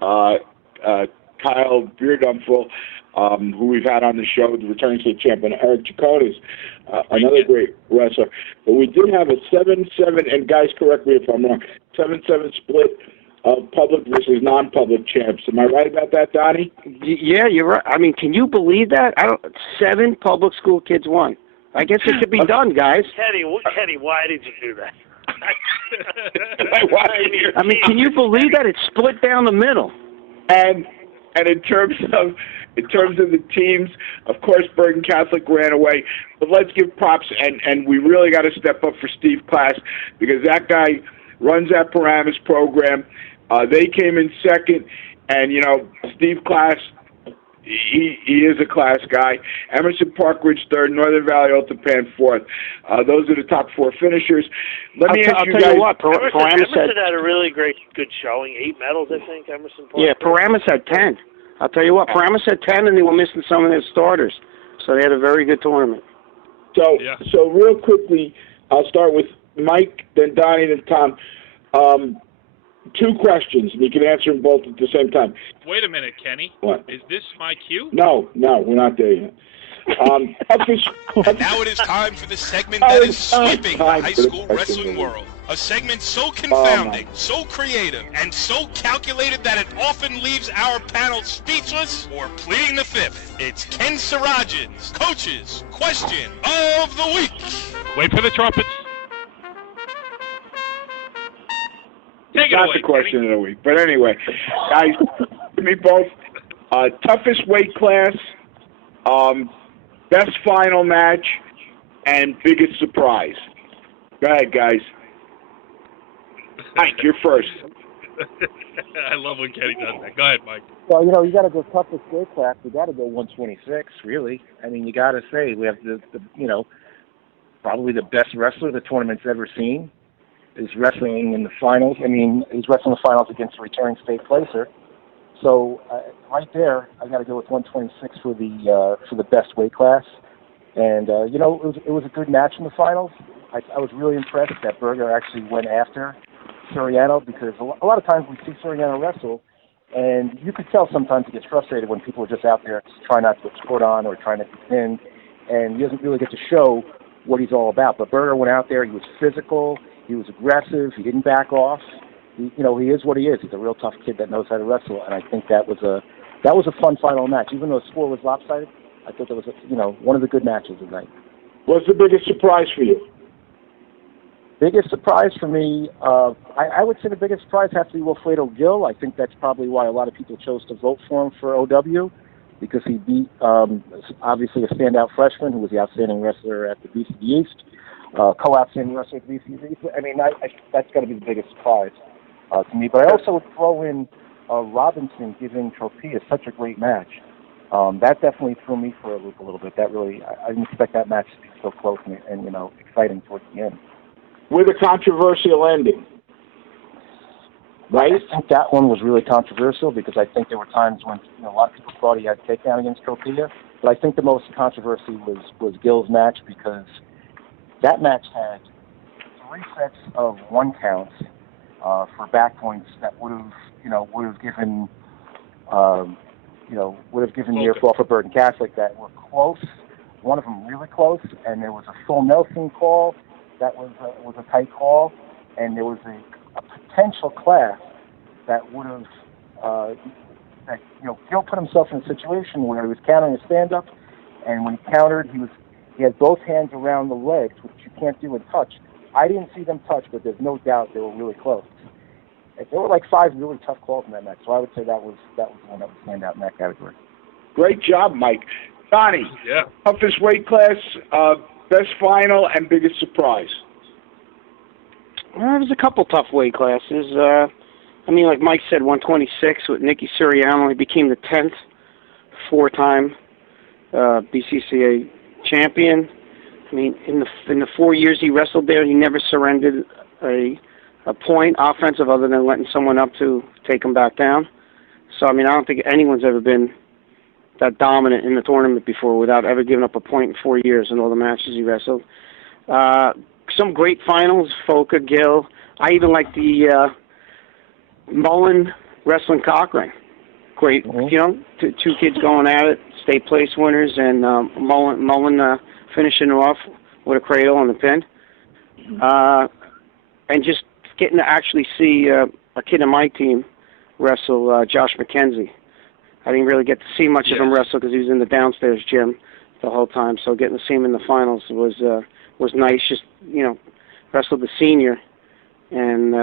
Kyle Beardumful, who we've had on the show, the returning state champion, Eric Jacotis, another great wrestler. But we did have a 7-7, and guys, correct me if I'm wrong, 7-7 split of public versus non-public champs. Am I right about that, Donnie? Yeah, you're right. I mean, can you believe that? 7 public school kids won. I guess it could be done, guys. Kenny, why did you do that? I mean, can you believe that? It's split down the middle. And in terms of the teams, of course, Bergen Catholic ran away. But let's give props, and we really got to step up for Steve Class, because that guy runs that Paramus program. They came in second, and, Steve Class, he is a class guy. Emerson Parkridge third, Northern Valley Ultapan fourth. Those are the top 4 finishers. Let me ask you guys. You what, Emerson had a really good showing. 8 medals, I think, Emerson Parkridge. Yeah, Paramus had 10. I'll tell you what, Paramus had 10, and they were missing some of their starters. So they had a very good tournament. So real quickly, I'll start with Mike, then Donnie, then Tom. 2 questions, and you can answer them both at the same time. Wait a minute, Kenny. What? Is this my cue? No, we're not there yet. Now it is time for the segment that is sweeping the high school wrestling world. A segment so confounding, so creative, and so calculated that it often leaves our panel speechless or pleading the fifth. It's Ken Sirajan's Coach's Question of the Week. Wait for the trumpets. Take it Not away, the question Kenny. of the week. But anyway, guys, give me both. Toughest weight class, best final match, and biggest surprise. Go ahead, guys. Mike, you're first. I love when Kenny does that. Go ahead, Mike. Well, you got to go toughest weight class. We got to go 126, really. I mean, you got to say we have the probably the best wrestler the tournament's ever seen is wrestling in the finals. I mean, he's wrestling the finals against a returning state placer. So right there, I got to go with 126 for the best weight class. And it was a good match in the finals. I was really impressed that Berger actually went after Soriano, because a lot of times we see Soriano wrestle, and you could tell sometimes he gets frustrated when people are just out there trying not to get scored on or trying to be pinned, and he doesn't really get to show what he's all about. But Berger went out there. He was physical. He was aggressive. He didn't back off. He is what he is. He's a real tough kid that knows how to wrestle, and I think that was a fun final match. Even though the score was lopsided, I thought that was one of the good matches of the night. What's the biggest surprise for you? Biggest surprise for me, I would say the biggest surprise has to be Wilfredo Gil. I think that's probably why a lot of people chose to vote for him for OW, because he beat obviously a standout freshman who was the outstanding wrestler at the BCCA East, co-outstanding wrestler at the BCCA East. I mean, that's got to be the biggest surprise to me. But I also would throw in Robinson giving Tropea such a great match. That definitely threw me for a loop a little bit. That really, I didn't expect that match to be so close and exciting towards the end. With a controversial ending, right? I think that one was really controversial because I think there were times when a lot of people thought he had a takedown against Tropea, but I think the most controversy was Gil's match, because that match had 3 sets of 1 counts for back points that would have given the airfall for Bergen Catholic, that were close. One of them really close, and there was a Phil Nelson call. That was a tight call, and there was a potential class that would have, Gil put himself in a situation where he was countering a stand-up, and when he countered, he had both hands around the legs, which you can't do in touch. I didn't see them touch, but there's no doubt they were really close. There were like 5 really tough calls in that match, so I would say that was the one that would stand out in that category. Great job, Mike. Donnie, yeah. Toughest weight class, best final, and biggest surprise. There's a couple tough weight classes. Like Mike said, 126 with Nicky Suriano. He became the 10th 4-time BCCA champion. I mean, in the 4 years he wrestled there, he never surrendered a point offensive other than letting someone up to take him back down. So, I don't think anyone's ever been that dominant in the tournament before without ever giving up a point in 4 years in all the matches he wrestled. Some great finals, Foka, Gil. I even like the Mullen wrestling Cochrane. Great, two kids going at it, state place winners, and Mullen finishing off with a cradle on the pin. And just getting to actually see a kid in my team wrestle, Josh McKenzie. I didn't really get to see much of him wrestle because he was in the downstairs gym the whole time. So getting to see him in the finals was nice. Just wrestled the senior and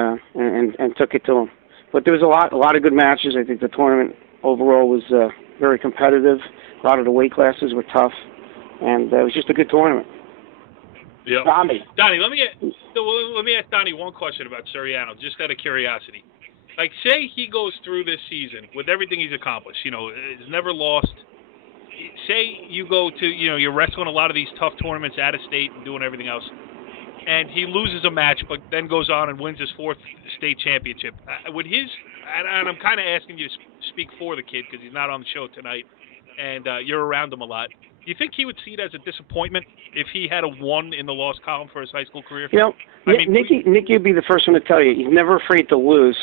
took it to him. But there was a lot of good matches. I think the tournament overall was very competitive. A lot of the weight classes were tough, and it was just a good tournament. Yeah. Donnie, let me ask Donnie one question about Suriano, just out of curiosity. Like, say he goes through this season with everything he's accomplished, he's never lost. Say you go to, you're wrestling a lot of these tough tournaments out of state and doing everything else, and he loses a match, but then goes on and wins his 4th state championship. Would his, and I'm kind of asking you to speak for the kid because he's not on the show tonight, and you're around him a lot. Do you think he would see it as a disappointment if he had a 1 in the loss column for his high school career? Nicky would be the first one to tell you he's never afraid to lose.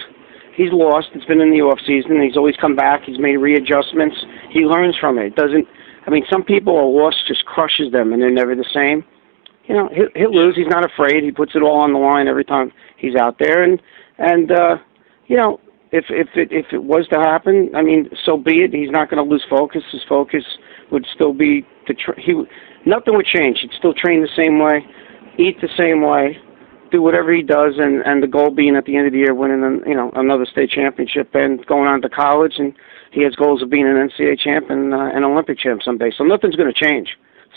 he's lost. It's been in the off season. He's always come back. He's made readjustments. He learns from it. It doesn't. I mean, some people, a loss just crushes them, and they're never the same. You know, he'll lose. He's not afraid. He puts it all on the line every time he's out there, and you know, if it was to happen, I mean, so be it. He's not going to lose focus. His focus would still be nothing would change. He'd still train the same way, eat the same way, do whatever he does, and the goal being at the end of the year winning, you know, another state championship and going on to college. And he has goals of being an NCAA champ and an Olympic champ someday. So nothing's going to change.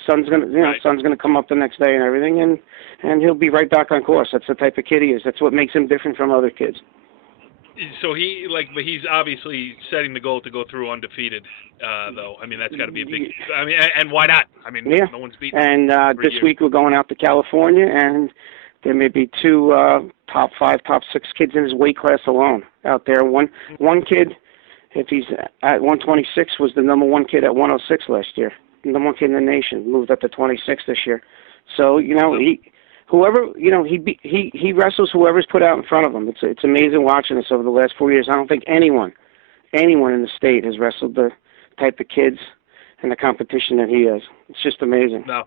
Sun's going to come up the next day and everything, and he'll be right back on course. That's the type of kid he is. That's what makes him different from other kids. So but he's obviously setting the goal to go through undefeated, though. I mean, that's got to be a big. I mean, and why not? I mean, no one's beaten. And this week we're going out to California, and there may be two top 5, top 6 kids in his weight class alone out there. One kid, if he's at 126, was the number 1 kid at 106 last year. The number 1 kid in the nation, moved up to 26 this year. So he wrestles whoever's put out in front of him. It's amazing watching this over the last 4 years. I don't think anyone in the state has wrestled the type of kids and the competition that he has. It's just amazing. No,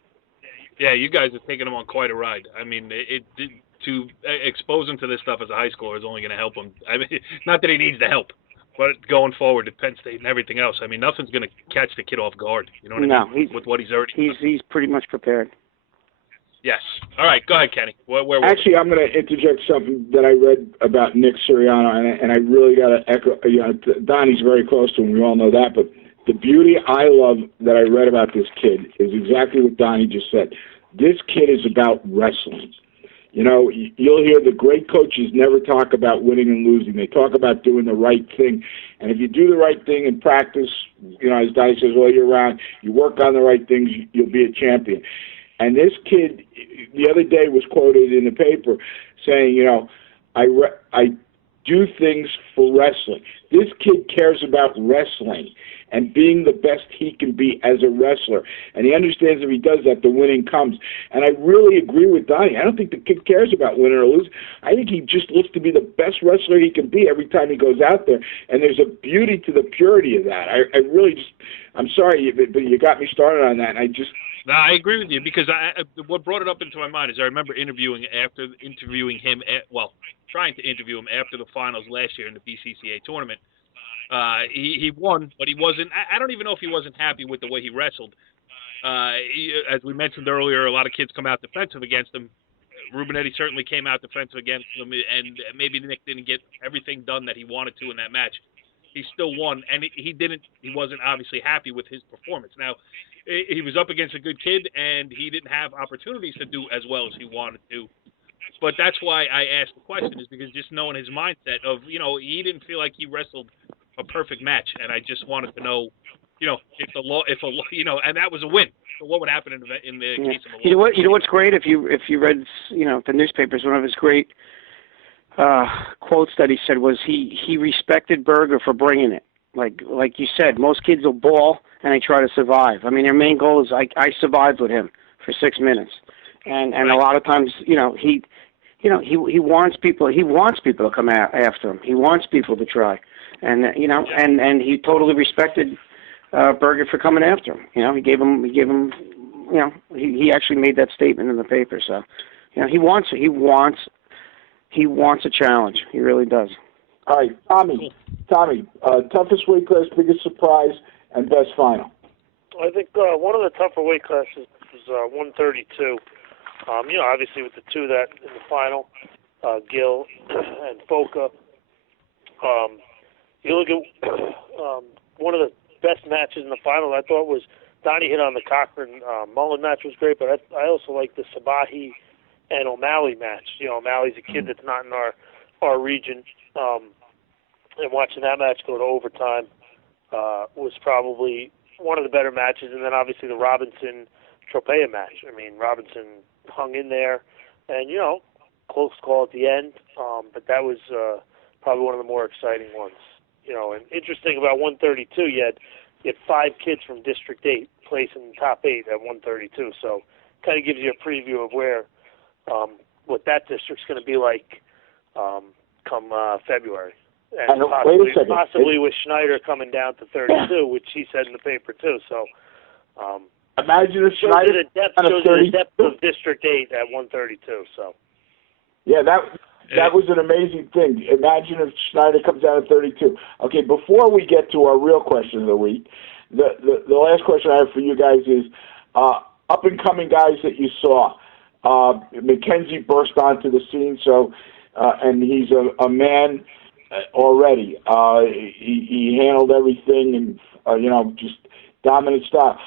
yeah, you guys have taken him on quite a ride. I mean, to expose him to this stuff as a high schooler is only going to help him. I mean, not that he needs the help, but going forward at Penn State and everything else, I mean, nothing's going to catch the kid off guard. You know what I mean? With what he's already done. He's pretty much prepared. Yes. All right, go ahead, Kenny. Where Actually, I'm going to interject something that I read about Nick Siriano, and I really got to echo. You know, Donnie's very close to him. We all know that, but the beauty I love that I read about this kid is exactly what Donnie just said. This kid is about wrestling. You know, you'll hear the great coaches never talk about winning and losing. They talk about doing the right thing. And if you do the right thing in practice, you know, as Donnie says all year round, you work on the right things, you'll be a champion. And this kid, the other day, was quoted in the paper saying, you know, I do things for wrestling. This kid cares about wrestling and being the best he can be as a wrestler. And he understands if he does that, the winning comes. And I really agree with Donnie. I don't think the kid cares about winning or losing. I think he just looks to be the best wrestler he can be every time he goes out there. And there's a beauty to the purity of that. I really just, I'm sorry, but you got me started on that. And No, I agree with you because what brought it up into my mind is I remember trying to interview him after the finals last year in the BCCA tournament. He won, but he wasn't. I don't even know if he wasn't happy with the way he wrestled. As we mentioned earlier, a lot of kids come out defensive against him. Rubenetti certainly came out defensive against him, and maybe Nick didn't get everything done that he wanted to in that match. He still won, and he wasn't obviously happy with his performance. Now, he was up against a good kid, and he didn't have opportunities to do as well as he wanted to. But that's why I asked the question, is because just knowing his mindset of, you know, he didn't feel like he wrestled a perfect match, and I just wanted to know, you know, and that was a win. So what would happen in the case of a loss? You know what's great? If you read, you know, the newspapers, one of his great quotes that he said was he respected Berger for bringing it. Like you said, most kids will ball and they try to survive. I mean, their main goal is I survived with him for 6 minutes, and a lot of times, you know, he wants people to come after him. He wants people to try, and you know, and he totally respected Berger for coming after him. You know, he gave him, you know, he actually made that statement in the paper. So, you know, he wants a challenge. He really does. All right, Tommy, toughest weight class, biggest surprise, and best final. I think one of the tougher weight classes was 132. You know, obviously with the two that in the final, Gil and Foca. You look at one of the best matches in the final. I thought was Donnie hit on the Cochran Mullen match was great, but I also like the Sabahi and O'Malley match. You know, O'Malley's a kid that's not in our region. And watching that match go to overtime was probably one of the better matches. And then obviously the Robinson-Tropea match. I mean, Robinson hung in there, and, you know, close call at the end. But that was probably one of the more exciting ones. You know, and interesting about 132, you had 5 kids from District 8 placing in the top 8 at 132. So kind of gives you a preview of where what that district's going to be like come February. And possibly with Schneider coming down to 32, which he said in the paper too. So imagine if Schneider shows the depth of District 8 at 132. So yeah, that was an amazing thing. Imagine if Schneider comes down at 32. Okay, before we get to our real question of the week, the last question I have for you guys is up and coming guys that you saw. McKenzie burst onto the scene, and he's a man already. He handled everything and just dominant style.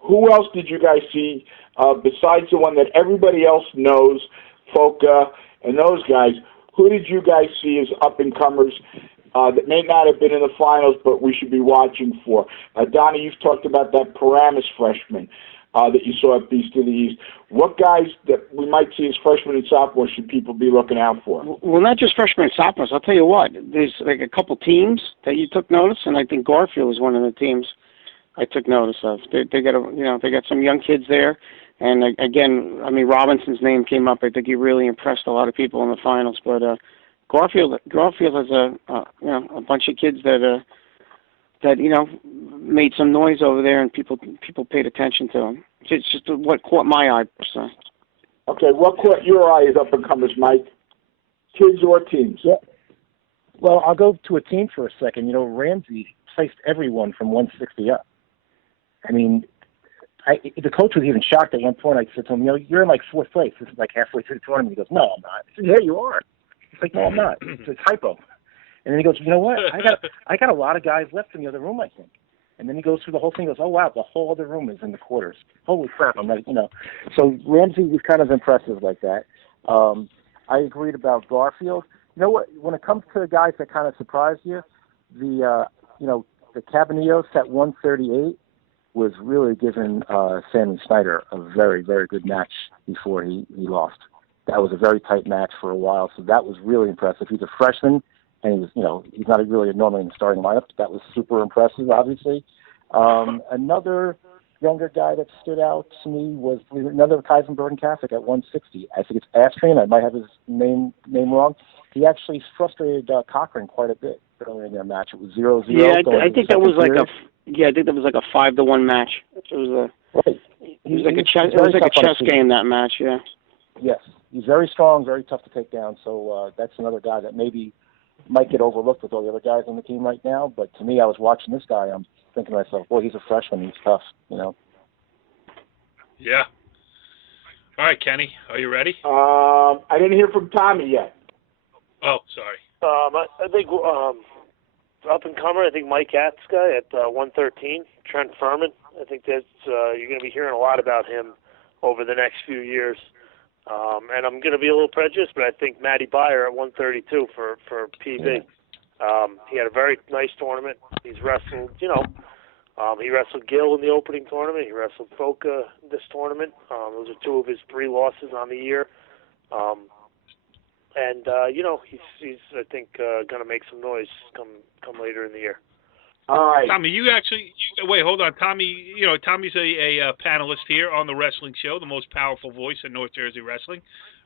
Who else did you guys see besides the one that everybody else knows, Foca and those guys? Who did you guys see as up and comers that may not have been in the finals, but we should be watching for? Donnie, you've talked about that Paramus freshman that you saw at Beast of the East. What guys that we might see as freshmen and sophomores should people be looking out for? Well, not just freshmen and sophomores. I'll tell you what. There's like a couple teams that you took notice, and I think Garfield was one of the teams I took notice of. They got some young kids there, and again, I mean Robinson's name came up. I think he really impressed a lot of people in the finals. But Garfield has a bunch of kids that made some noise over there, and people paid attention to them. It's just what caught my eye personally. Okay, what caught your eye as up and comers, Mike? Kids or teams? Yeah. Well, I'll go to a team for a second. Ramsey placed everyone from 160 up. I mean, the coach was even shocked at one point. I said to him, you're in like fourth place. This is like halfway through the tournament. He goes, no, I'm not. I said, yeah, you are. He's like, no, I'm not. It's hypo. And then he goes, you know what? I got a lot of guys left in the other room, I think. And then he goes through the whole thing. Goes, oh wow, the whole other room is in the quarters. Holy crap! I'm like, So Ramsey was kind of impressive like that. I agreed about Garfield. You know what? When it comes to the guys that kind of surprised you, the Cabanillos at 138 was really giving Sammy Snyder a very, very good match before he lost. That was a very tight match for a while, so that was really impressive. He's a freshman. And he was, he's not really normally in the starting lineup. That was super impressive, obviously. Another younger guy that stood out to me was another Bergen Catholic at 160. I think it's Astrian. I might have his name wrong. He actually frustrated Cochran quite a bit earlier in their match. It was 0-0. Yeah, I think that was like a 5-1 match. It was a chess game, that match. Yeah. Yes, he's very strong, very tough to take down. So that's another guy that maybe might get overlooked with all the other guys on the team right now. But to me, I was watching this guy. I'm thinking to myself, boy, he's a freshman. He's tough, Yeah. All right, Kenny, are you ready? I didn't hear from Tommy yet. Oh, sorry. I think up and comer. I think Mike At's guy at 113, Trent Furman. I think that's you're going to be hearing a lot about him over the next few years. And I'm going to be a little prejudiced, but I think Matty Byer at 132 for PB. He had a very nice tournament. He's wrestled, he wrestled Gil in the opening tournament. He wrestled Foca this tournament. Those are two of his 3 losses on the year. He's I think, going to make some noise come later in the year. All right. Tommy, wait, hold on. Tommy, Tommy's a panelist here on the Wrestling Show, the most powerful voice in North Jersey wrestling.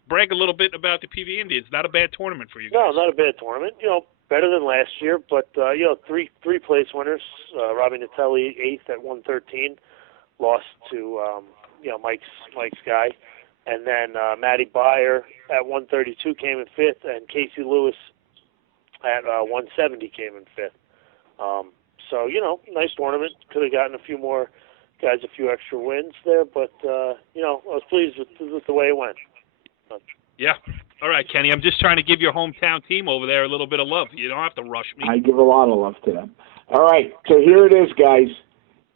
Brag a little bit about the PV Indians. Not a bad tournament for you guys. No, not a bad tournament. Better than last year, but, 3 place winners. Robbie Natelli, 8th at 113, lost to, Mike's guy. And then Matty Byer at 132 came in 5th, and Casey Lewis at 170 came in 5th. So, nice tournament. Could have gotten a few more guys, a few extra wins there, but, I was pleased with the way it went. Yeah. All right, Kenny, I'm just trying to give your hometown team over there a little bit of love. You don't have to rush me. I give a lot of love to them. All right, so here it is, guys.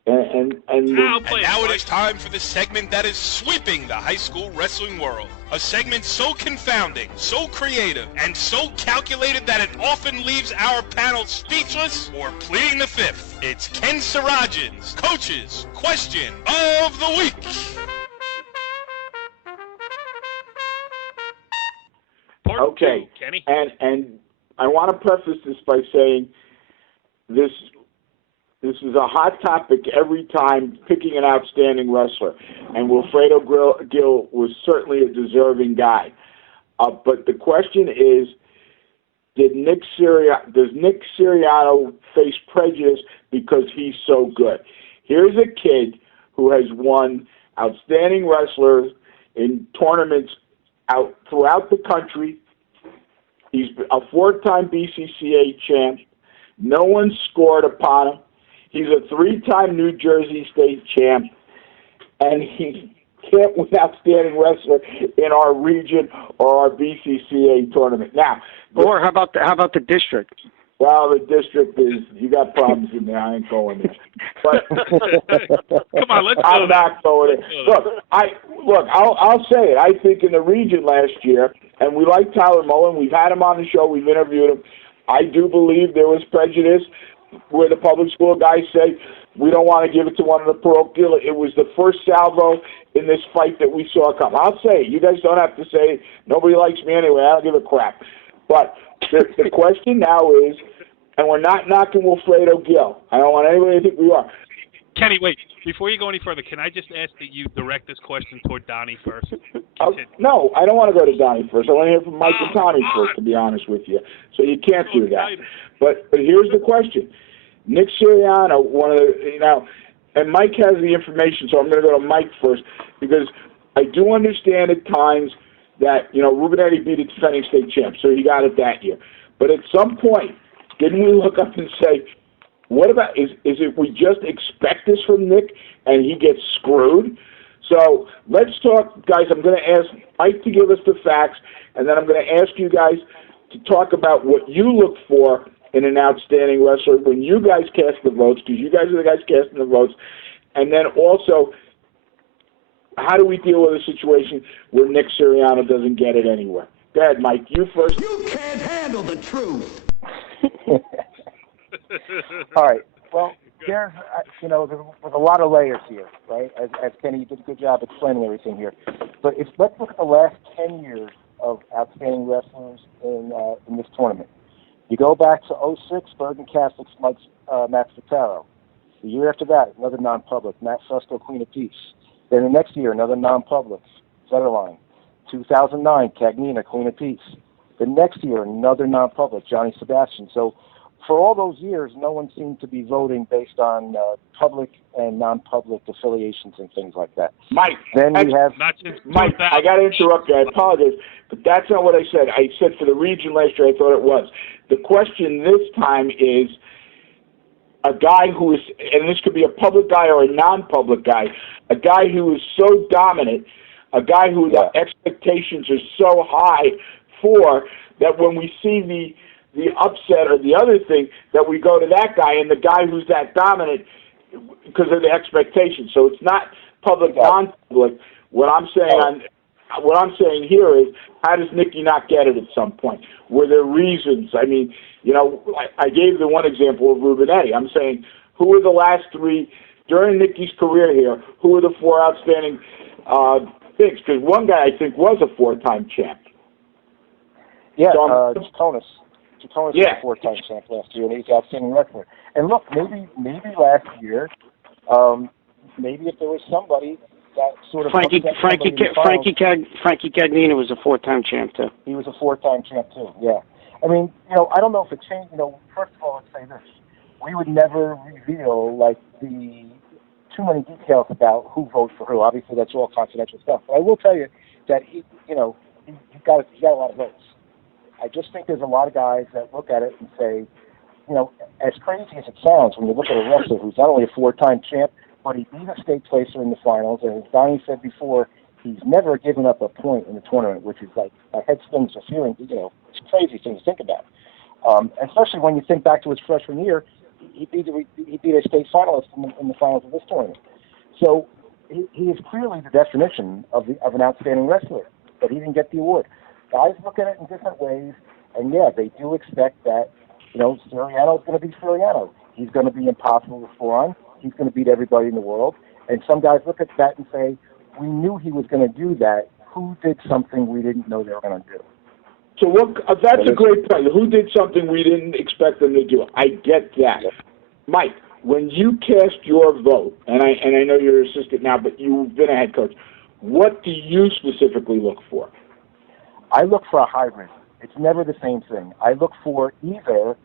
And now it is time for the segment that is sweeping the high school wrestling world. A segment so confounding, so creative, and so calculated that it often leaves our panel speechless or pleading the fifth. It's Ken Sarajan's Coach's Question of the Week. Okay, Kenny. And I want to preface this by saying this is a hot topic every time, picking an outstanding wrestler. And Wilfredo Gil was certainly a deserving guy. But the question is, does Nick Sirianno face prejudice because he's so good? Here's a kid who has won outstanding wrestlers in tournaments out throughout the country. He's a 4-time BCCA champ. No one scored upon him. He's a 3-time New Jersey State champ, and he can't win outstanding wrestler in our region or our BCCA tournament. Now, or how about the district? Well, the district is, you got problems in there. I ain't going there. But come on, let's go. I'm not going there. Look, I'll say it. I think in the region last year, and we like Tyler Mullen. We've had him on the show. We've interviewed him. I do believe there was prejudice where the public school guys say, we don't want to give it to one of the parochial. It was the first salvo in this fight that we saw come. I'll say it. You guys don't have to say it. Nobody likes me anyway. I don't give a crap. But the question now is, and we're not knocking Wilfredo Gil. I don't want anybody to think we are. Kenny, wait. Before you go any further, can I just ask that you direct this question toward Donnie first? No, I don't want to go to Donnie first. I want to hear from Mike and Tommy first, to be honest with you. So you can't do that. But here's the question. Nick Sirianno, and Mike has the information, so I'm going to go to Mike first, because I do understand at times that, Rubenetti beat a defending state champ, so he got it that year. But at some point, didn't we look up and say, what about, is it we just expect this from Nick and he gets screwed? So let's talk, guys. I'm going to ask Mike to give us the facts, and then I'm going to ask you guys to talk about what you look for in an outstanding wrestler when you guys cast the votes, because you guys are the guys casting the votes. And then also, how do we deal with a situation where Nick Sirianno doesn't get it anywhere? Go ahead, Mike. You first. You can't handle the truth. All right. Well, there's a lot of layers here, right? As Kenny, you did a good job explaining everything here. But let's look at the last 10 years of outstanding wrestlers in this tournament. You go back to 2006, Bergen Catholic's Matt Spataro. The year after that, another non-public, Matt Fusco, Queen of Peace. Then the next year, another non-public, Federline. 2009, Cagnina, Queen of Peace. The next year, another non-public, Johnny Sebastian. So for all those years, no one seemed to be voting based on public and non-public affiliations and things like that. Mike, then we have Mike. I got to interrupt you. I apologize, but that's not what I said. I said for the region last year, I thought it was. The question this time is a guy who is, and this could be a public guy or a non-public guy, a guy who is so dominant, a guy whose expectations are so high for that when we see the upset or the other thing, that we go to that guy and the guy who's that dominant because of the expectations. So it's not public, non-public. What I'm saying here is, how does Nicky not get it at some point? Were there reasons? I mean, I gave the one example of Rubenetti. I'm saying, who were the last three during Nicky's career here? Who were the four outstanding things? Because one guy, I think, was a 4-time champ. Yeah, Jockish. Jockish was a 4-time champ last year, and he's an outstanding wrestler. And look, maybe last year, maybe if there was somebody that sort of Frankie Cagnina was a 4-time champ too. He was a 4-time champ too. Yeah. I mean, I don't know if it changed. First of all, let's say this: we would never reveal too many details about who votes for who. Obviously, that's all confidential stuff. But I will tell you that he got a lot of votes. I just think there's a lot of guys that look at it and say, as crazy as it sounds, when you look at a wrestler who's not only a 4-time champ, but he beat a state placer in the finals, and as Donnie said before, he's never given up a point in the tournament, which is like a head spins just hearing, it's a crazy thing to think about. Especially when you think back to his freshman year, he beat a state finalist in the finals of this tournament. So he is clearly the definition of an outstanding wrestler, but he didn't get the award. Guys look at it in different ways, and they do expect that, Sirianno is going to be Sirianno. He's going to be impossible to score on. He's going to beat everybody in the world. And some guys look at that and say, we knew he was going to do that. Who did something we didn't know they were going to do? So that's a great point. Who did something we didn't expect them to do? I get that. Yeah. Mike, when you cast your vote, and I know you're an assistant now, but you've been a head coach, what do you specifically look for? I look for a hybrid. It's never the same thing. I look for either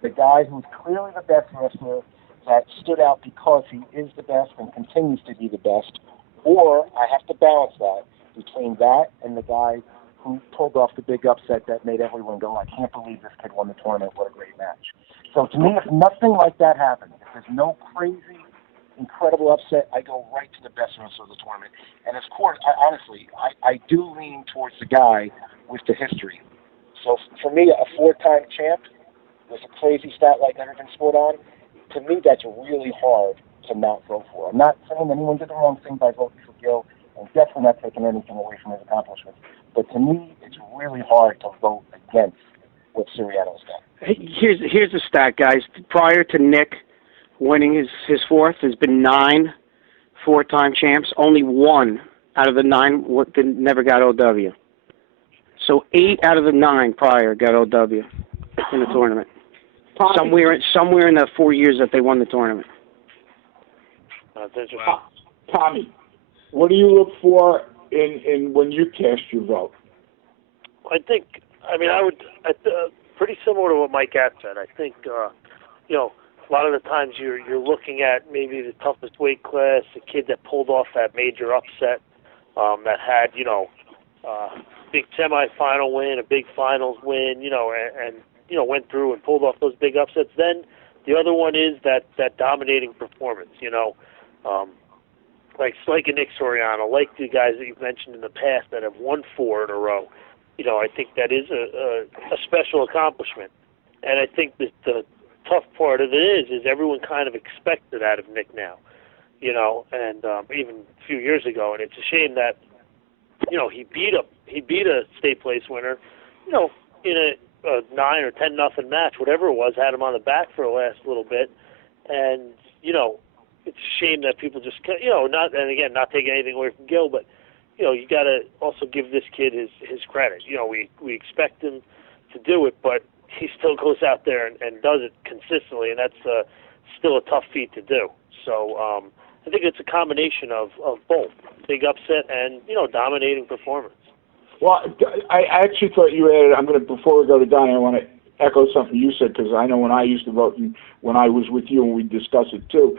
the guy who's clearly the best wrestler that stood out because he is the best and continues to be the best, or I have to balance that between that and the guy who pulled off the big upset that made everyone go, I can't believe this kid won the tournament, what a great match. So to me, if nothing like that happens, if there's no crazy, incredible upset, I go right to the best wrestler of the tournament. And of course, I do lean towards the guy with the history. So for me, a 4-time champ with a crazy stat like never been scored on, to me, that's really hard to not vote for. I'm not saying anyone did the wrong thing by voting for Gil, and definitely not taking anything away from his accomplishments. But to me, it's really hard to vote against what Sirianni's done. Here's the stat, guys. Prior to Nick winning his fourth, there's been 9 4-time champs. Only 1 out of the 9 never got OW. So 8 out of the 9 prior got OW in the tournament. Somewhere in the 4 years that they won the tournament. Tommy, what do you look for in when you cast your vote? I would pretty similar to what Mike had said. I think a lot of the times you're looking at maybe the toughest weight class, a kid that pulled off that major upset, that had big semifinal win, a big finals win, and went through and pulled off those big upsets. Then the other one is that dominating performance, like a Nick Soriano, like the guys that you've mentioned in the past that have won 4 in a row. I think that is a special accomplishment. And I think that the tough part of it is everyone kind of expects it out of Nick now, and even a few years ago. And it's a shame that, he beat a state place winner, in a 9 or 10-0 match, whatever it was, had him on the back for the last little bit. And, it's a shame that people just, not taking anything away from Gil, but, you got to also give this kid his credit. We expect him to do it, but he still goes out there and does it consistently, and that's still a tough feat to do. So I think it's a combination of both, big upset and, dominating performance. Well, I actually thought you added, before we go to Donnie, I want to echo something you said, because I know when I used to vote and when I was with you and we discussed it too,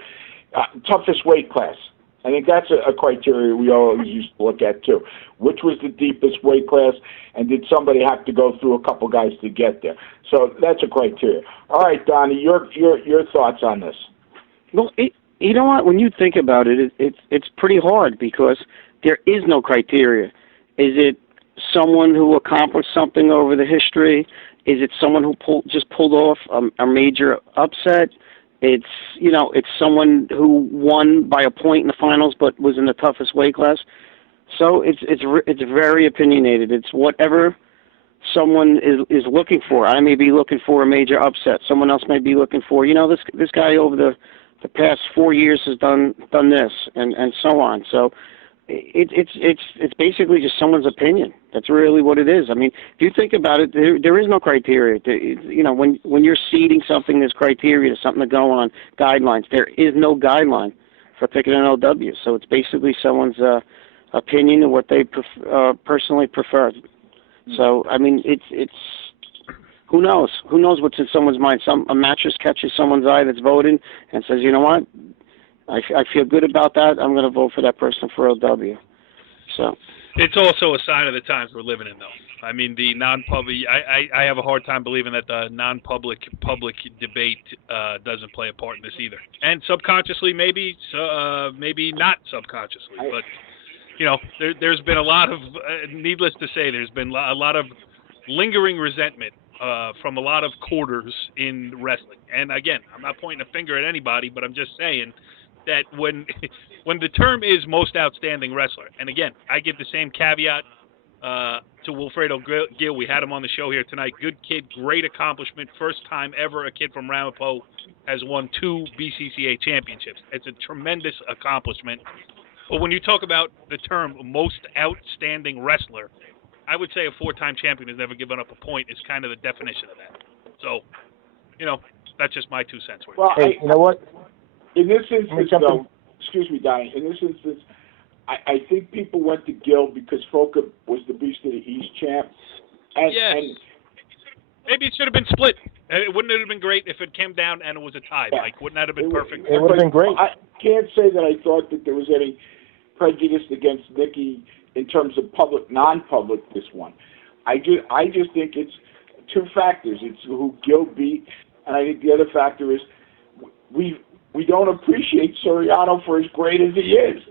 toughest weight class. I think that's a criteria we always used to look at too. Which was the deepest weight class, and did somebody have to go through a couple guys to get there? So that's a criteria. All right, Donnie, your thoughts on this? Well, you know what? When you think about it, it's pretty hard because there is no criteria. Is it someone who accomplished something over the history? Is it someone who just pulled off a major upset? It's someone who won by a point in the finals but was in the toughest weight class. So it's very opinionated. It's whatever someone is looking for. I may be looking for a major upset. Someone else may be looking for, this guy over the past 4 years has done this and so on. So it's basically just someone's opinion. That's really what it is. I mean, if you think about it, there is no criteria. When you're seeding something, there's criteria, there's something to go on, guidelines. There is no guideline for picking an OW. So it's basically someone's opinion of what they personally prefer. So, I mean, it's who knows? Who knows what's in someone's mind? A mattress catches someone's eye that's voting and says, you know what? I feel good about that. I'm going to vote for that person for OW. So it's also a sign of the times we're living in, though. I mean, the non-public. I have a hard time believing that the non-public public debate doesn't play a part in this either. And subconsciously, maybe not subconsciously, but there's been a lot of. Needless to say, there's been a lot of lingering resentment from a lot of quarters in wrestling. And again, I'm not pointing a finger at anybody, but I'm just saying that when the term is most outstanding wrestler, and again, I give the same caveat to Wilfredo Gil. We had him on the show here tonight. Good kid, great accomplishment. First time ever a kid from Ramapo has won 2 BCCA championships. It's a tremendous accomplishment. But when you talk about the term most outstanding wrestler, I would say a 4-time champion has never given up a point is kind of the definition of that. So, that's just my 2 cents worth. Well, hey, you know what? In this instance, though, excuse me, Donnie, in this instance, I think people went to Gil because Foka was the Beast of the East champ. And should have been split. Wouldn't it have been great if it came down and it was a tie, Mike? Wouldn't that have been perfect? It would have been great. I can't say that I thought that there was any prejudice against Nikki in terms of public, non-public, this one. I just think it's two factors. It's who Gil beat, and I think the other factor is we don't appreciate Soriano for as great as he is.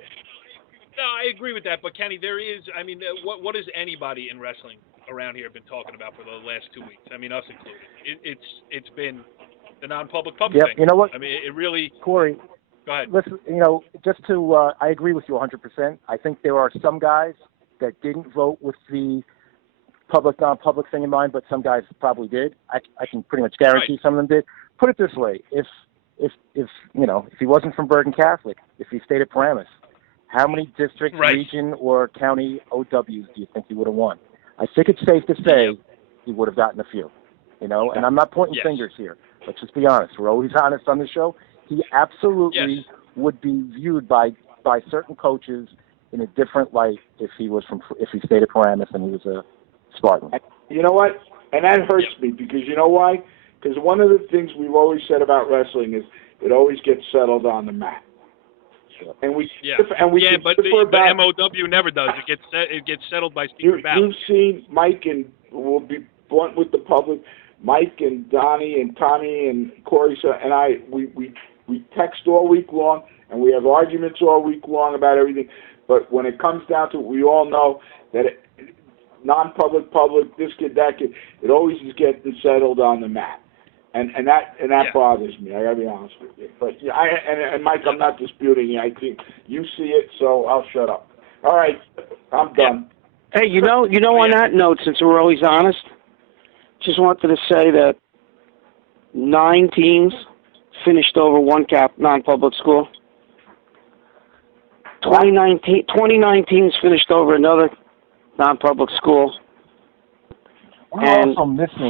No, I agree with that, but Kenny, there is. I mean, what has anybody in wrestling around here been talking about for the last 2 weeks? I mean, us included. It's been the non-public thing. You know what? I mean, it really. Corey, go ahead. Listen, just to, I agree with you 100%. I think there are some guys that didn't vote with the public non-public thing in mind, but some guys probably did. I can pretty much guarantee some of them did. Put it this way: if he wasn't from Bergen Catholic, if he stayed at Paramus, how many district, region, or county OWs do you think he would have won? I think it's safe to say he would have gotten a few. And I'm not pointing fingers here. Let's just be honest. We're always honest on the show. He absolutely would be viewed by certain coaches in a different light if he stayed at Paramus and he was a Spartan. You know what? And that hurts me because you know why? Because one of the things we've always said about wrestling is it always gets settled on the mat. And we but MOW never does. It gets settled by secret ballot. You've seen Mike, and we'll be blunt with the public. Mike and Donnie and Tommy and Corey and I, we text all week long, and we have arguments all week long about everything. But when it comes down to it, we all know that non-public, public, this kid, that kid, it always is getting settled on the mat. And that bothers me. I gotta be honest with you. But and Mike, I'm not disputing you. I think you see it, so I'll shut up. All right, I'm done. Hey, on that note, since we're always honest, just wanted to say that 9 teams finished over one non-public school. 29 teams finished over another non-public school. And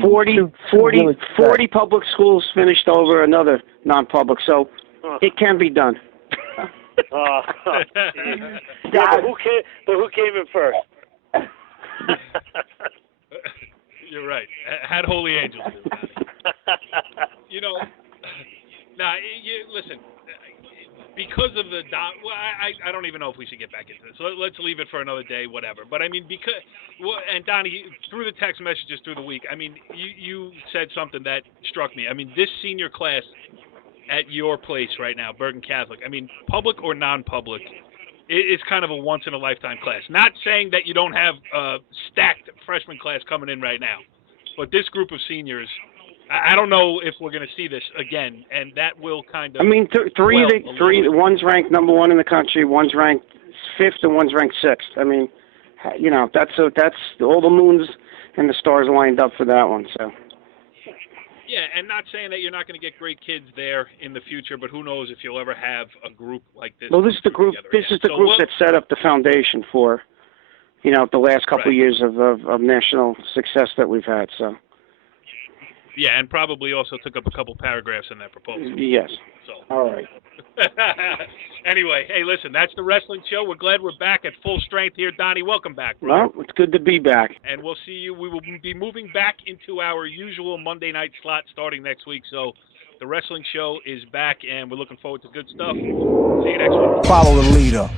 40 public schools finished over another non-public, so it can be done. But who came in first? You're right. Had Holy Angels. Listen. Because of the I don't even know if we should get back into this. So let's leave it for another day, whatever. But I mean, and Donnie, through the text messages through the week, I mean, you said something that struck me. I mean, this senior class at your place right now, Bergen Catholic. I mean, public or non-public, it's kind of a once-in-a-lifetime class. Not saying that you don't have a stacked freshman class coming in right now, but this group of seniors. I don't know if we're going to see this again, and that will kind of. I mean, three. One's ranked number 1 in the country, one's ranked 5th, and one's ranked 6th. I mean, that's all the moons and the stars lined up for that one. So. Yeah, and not saying that you're not going to get great kids there in the future, but who knows if you'll ever have a group like this. Well, this is the group. This is the group that set up the foundation for, the last couple of years of national success that we've had. So. Yeah, and probably also took up a couple paragraphs in that proposal. Yes. So. All right. Anyway, hey, listen, that's the wrestling show. We're glad we're back at full strength here. Donnie, welcome back, bro. Well, it's good to be back. And we'll see you. We will be moving back into our usual Monday night slot starting next week. So the wrestling show is back, and we're looking forward to good stuff. See you next week. Follow the leader.